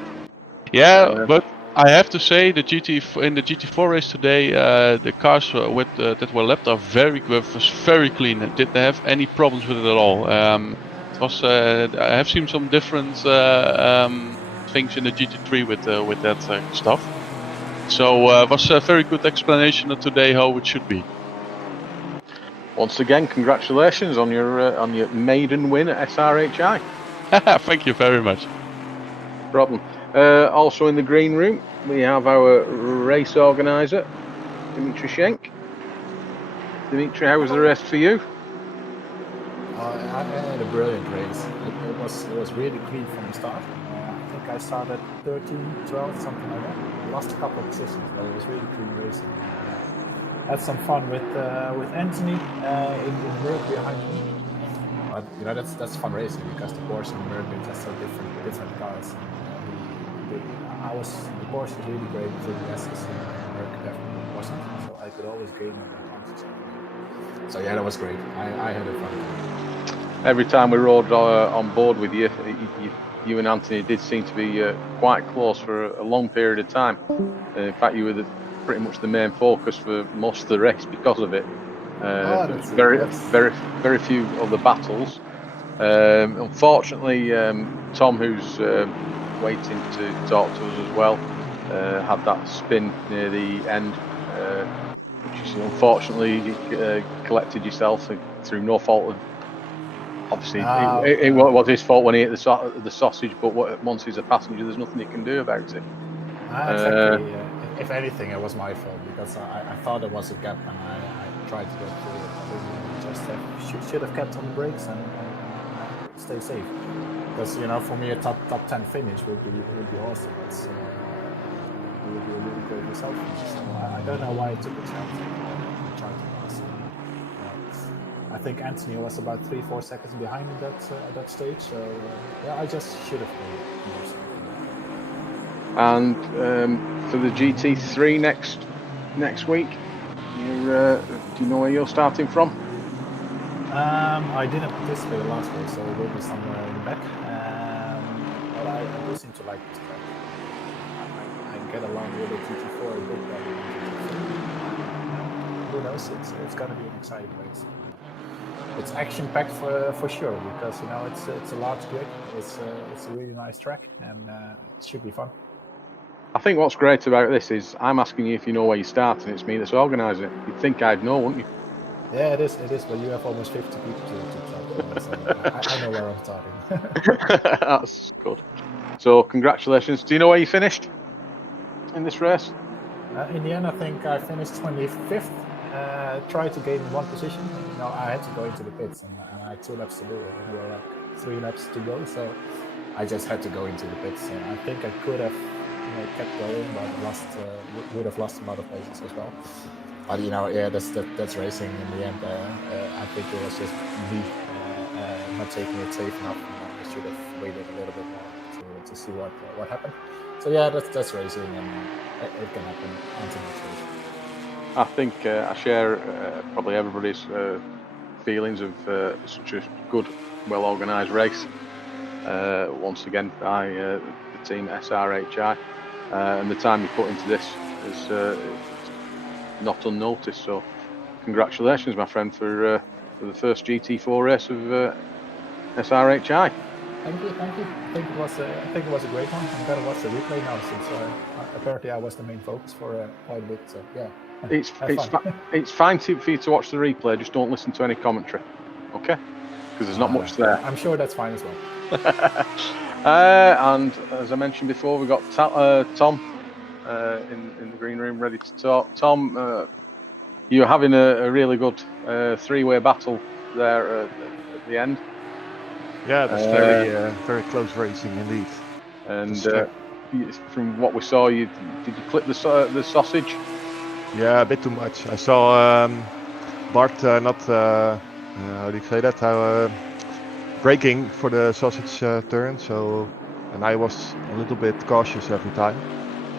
Yeah, but I have to say in the GT4 race today, the cars that were left are very good. Was very clean. It didn't have any problems with it at all. It was. I have seen some different things in the GT3 with that stuff. So it was a very good explanation of today how it should be. Once again, congratulations on your maiden win at SRHI. Thank you very much. No problem. Also in the green room, we have our race organizer, Dimitri Schenk. Dimitri, how was the race for you? brilliant race. It was really clean from the start. I think I started 13, 12, something like that. Lost a couple of positions, but it was really clean racing. Had some fun with Anthony in Merc behind me. But you know that's fun racing because the Porsche and the Merc are just so different cars. The Porsche was really great, the S's, and the Merc definitely wasn't. So I could always gain advantage. So yeah, that was great. I had a fun. Every time we rode on board with you, you and Anthony did seem to be quite close for a long period of time. In fact, you were pretty much the main focus for most of the race because of it. Very few of the battles. Unfortunately, Tom, who's waiting to talk to us as well, had that spin near the end, which is unfortunately you collected yourself through no fault of. Obviously, it was his fault when he ate the sausage, but once he's a passenger, there's nothing he can do about it. Exactly. If anything, it was my fault because I thought there was a gap and I tried to go through it. I just should have kept on the brakes and stay safe. Because you know, for me, a top 10 finish would be awesome. It would be a really great result. So I don't know why I took a chance and tried to pass. I think Anthony was about 3-4 seconds behind at that stage. So yeah, I just should have played more. And for the GT3 next week, do you know where you're starting from? I didn't participate in the last race, so it will be somewhere in the back. But I do seem to like this track. I get along with the GT4 a bit better than GT3. Who knows? It's going to be an exciting race. It's action-packed for sure because you know it's a large grid. It's a really nice track and it should be fun. I think what's great about this is I'm asking you if you know where you start, and it's me that's organising it. You'd think I'd know, wouldn't you? Yeah, it is. But you have almost 50 people to talk to, so I know where I'm starting. That's good. So congratulations. Do you know where you finished in this race? In the end, I think I finished 25th. Tried to gain one position. You know, I had to go into the pits, and I had 2 laps to do, and there were like 3 laps to go. So I just had to go into the pits. And I think I could have kept going, but would have lost a lot of places as well. But you know, yeah, that's racing in the end. I think it was just me not taking it safe enough. I should have waited a little bit more to see what happened. So yeah, that's racing, and it can happen. I think I share probably everybody's feelings of such a good, well-organised race. Once again, by the team SRHI, and the time you put into this is not unnoticed. So, congratulations, my friend, for the first GT4 race of SRHI. Thank you. I think it was a great one. I'm gonna watch the replay now since apparently I was the main focus for quite a bit. So yeah. It's fine for you to watch the replay. Just don't listen to any commentary, okay? Because there's not much there. I'm sure that's fine as well. And as I mentioned before, we've got Tom in the green room ready to talk. Tom, you're having a really good 3-way battle there at the end. Yeah, that's very close racing indeed. And from what we saw, did you clip the sausage? Yeah, a bit too much. I saw Bart not how do you say that? Braking for the sausage turn. And I was a little bit cautious every time.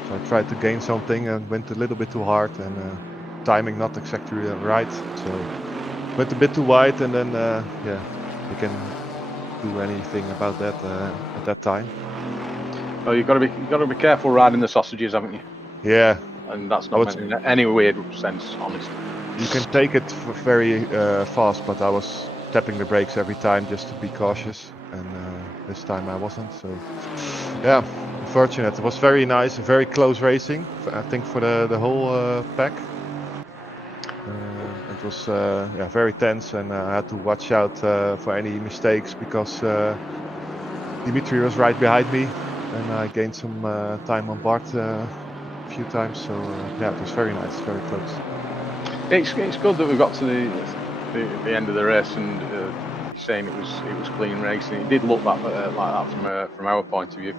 So I tried to gain something and went a little bit too hard and timing not exactly right. So went a bit too wide, and then you can do anything about that at that time. Oh, you've got to be careful riding the sausages, haven't you? Yeah. And that's not meant in any weird sense, honestly. You can take it very fast, but I was tapping the brakes every time just to be cautious, and this time I wasn't. So yeah, unfortunate. It was very nice, very close racing. I think for the whole pack. It was very tense, and I had to watch out for any mistakes because Dimitri was right behind me, and I gained some time on Bart a few times. So it was very nice, very close. It's good that we've got to the end of the race, and you're saying it was clean racing. It did look like that from our point of view.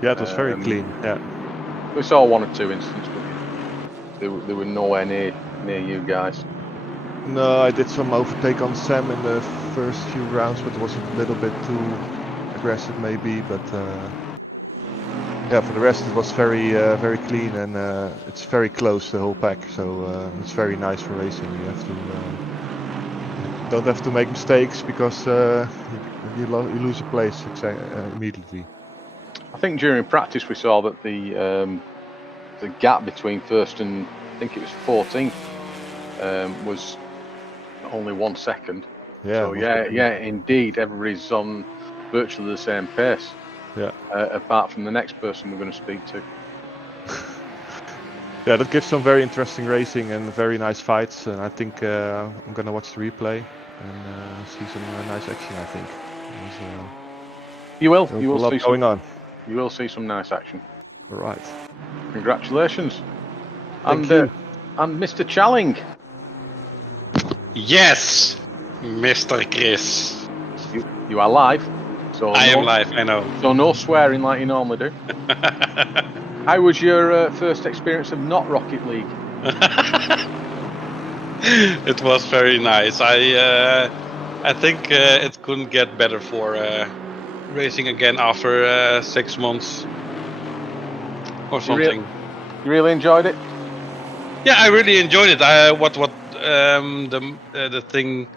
Yeah, it was very clean. Yeah. We saw 1 or 2 incidents, but they were nowhere near you guys. No, I did some overtake on Sam in the first few rounds, but it was a little bit too aggressive maybe. But yeah, for the rest it was very clean, and it's very close, the whole pack. So it's very nice for racing. You have to don't have to make mistakes because you lose a place immediately. I think during practice we saw that the gap between first and I think it was 14th was only 1 second. Yeah. So yeah, indeed, everybody's on virtually the same pace. Yeah. Apart from the next person we're going to speak to. Yeah, that gives some very interesting racing and very nice fights. And I think I'm gonna watch the replay and see some nice action. I think. You will. There's You will a lot see going on. You will see some nice action. All right. Congratulations. Thank you. And Mr. Challing. Yes, Mr. Chris. You are live. So I am live, I know. So no swearing like you normally do. How was your first experience of not Rocket League? It was very nice. I think it couldn't get better for racing again after 6 months or something. You really enjoyed it? Yeah, I really enjoyed it. The thing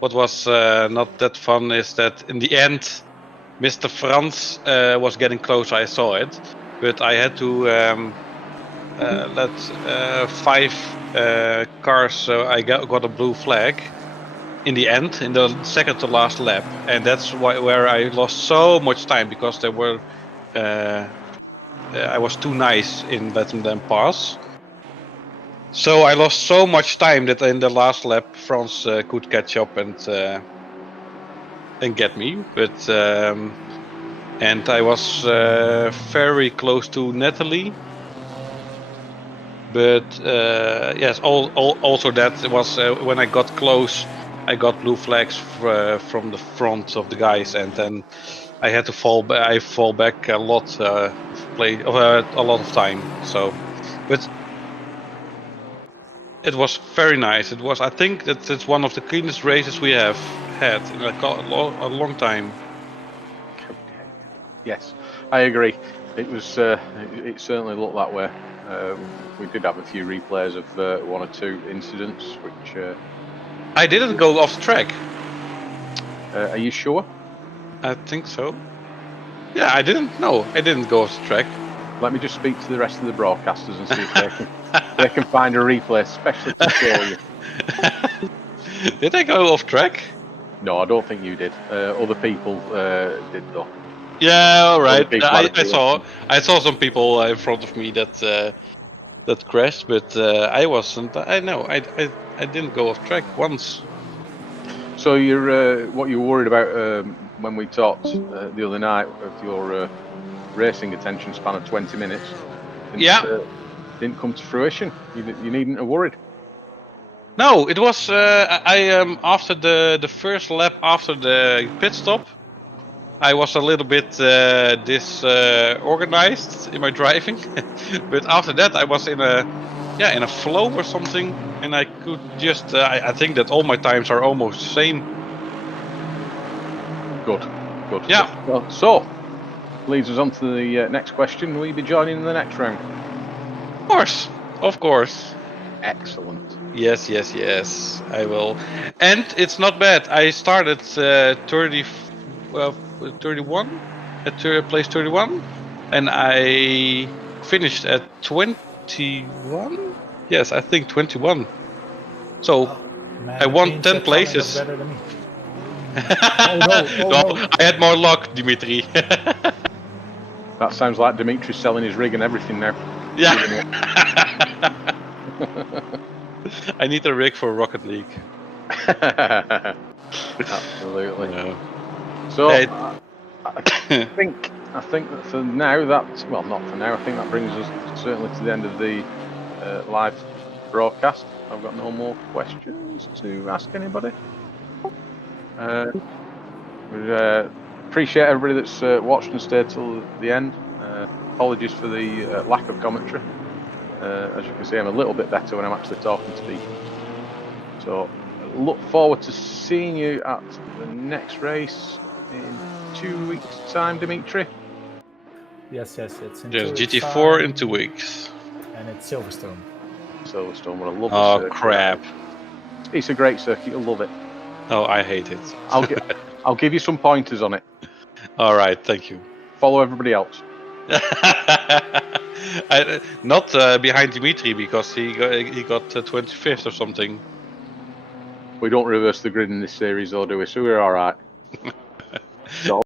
what was not that fun is that in the end, Mr. Frans was getting closer. I saw it, but I had to let 5 cars. So I got a blue flag in the end, in the second to last lap, and that's where I lost so much time because there were. I was too nice in letting them pass. So I lost so much time that in the last lap, Frans could catch up and get me. But and I was very close to Natalie. But yes, also that was when I got close, I got blue flags from the front of the guys, and then I had to fall back a lot, a lot of time. So, but. It was very nice. It was. I think that it's one of the cleanest races we have had in a long time. Yes, I agree. It was. It certainly looked that way. We did have a few replays of 1 or 2 incidents, which. I didn't go off track. Are you sure? I think so. Yeah, I didn't. No, I didn't go off track. Let me just speak to the rest of the broadcasters and see if they can find a replay, especially to show you. Did I go off track? No, I don't think you did. Other people did though. Yeah, all right. I saw some people in front of me that crashed, but I wasn't. I know. I didn't go off track once. So you're what you were worried about when we talked the other night of your racing attention span of 20 minutes. Didn't come to fruition. You needn't have worried. No, it was after the first lap after the pit stop, I was a little bit disorganized in my driving, but after that I was in a flow or something, and I could just I think that all my times are almost the same. Good. Yeah. Well, so leads us on to the next question. Will you be joining in the next round? Of course. Excellent. Yes, I will. And it's not bad. I started 31 at place 31, and I finished at 21. Yes, I think 21. So Man, I won 10 places. Was better than me. No, I had more luck, Dimitri. That sounds like Dimitri's selling his rig and everything now. Yeah. I need a rig for Rocket League. Absolutely. No. So I think that for now not for now. I think that brings us certainly to the end of the live broadcast. I've got no more questions to ask anybody. We appreciate everybody that's watched and stayed till the end. Apologies for the lack of commentary. As you can see, I'm a little bit better when I'm actually talking to people. So look forward to seeing you at the next race in 2 weeks' time, Dimitri. Yes, it's in Yes, 2 weeks' GT4 time, in 2 weeks. and it's Silverstone. Silverstone, what a lovely Oh circuit. crap! It's a great circuit. You'll love it. Oh, I hate it. I'll give you some pointers on it. All right, thank you. Follow everybody else. Not behind Dimitri because he got 25th or something. We don't reverse the grid in this series, though, do we? So we're all right. So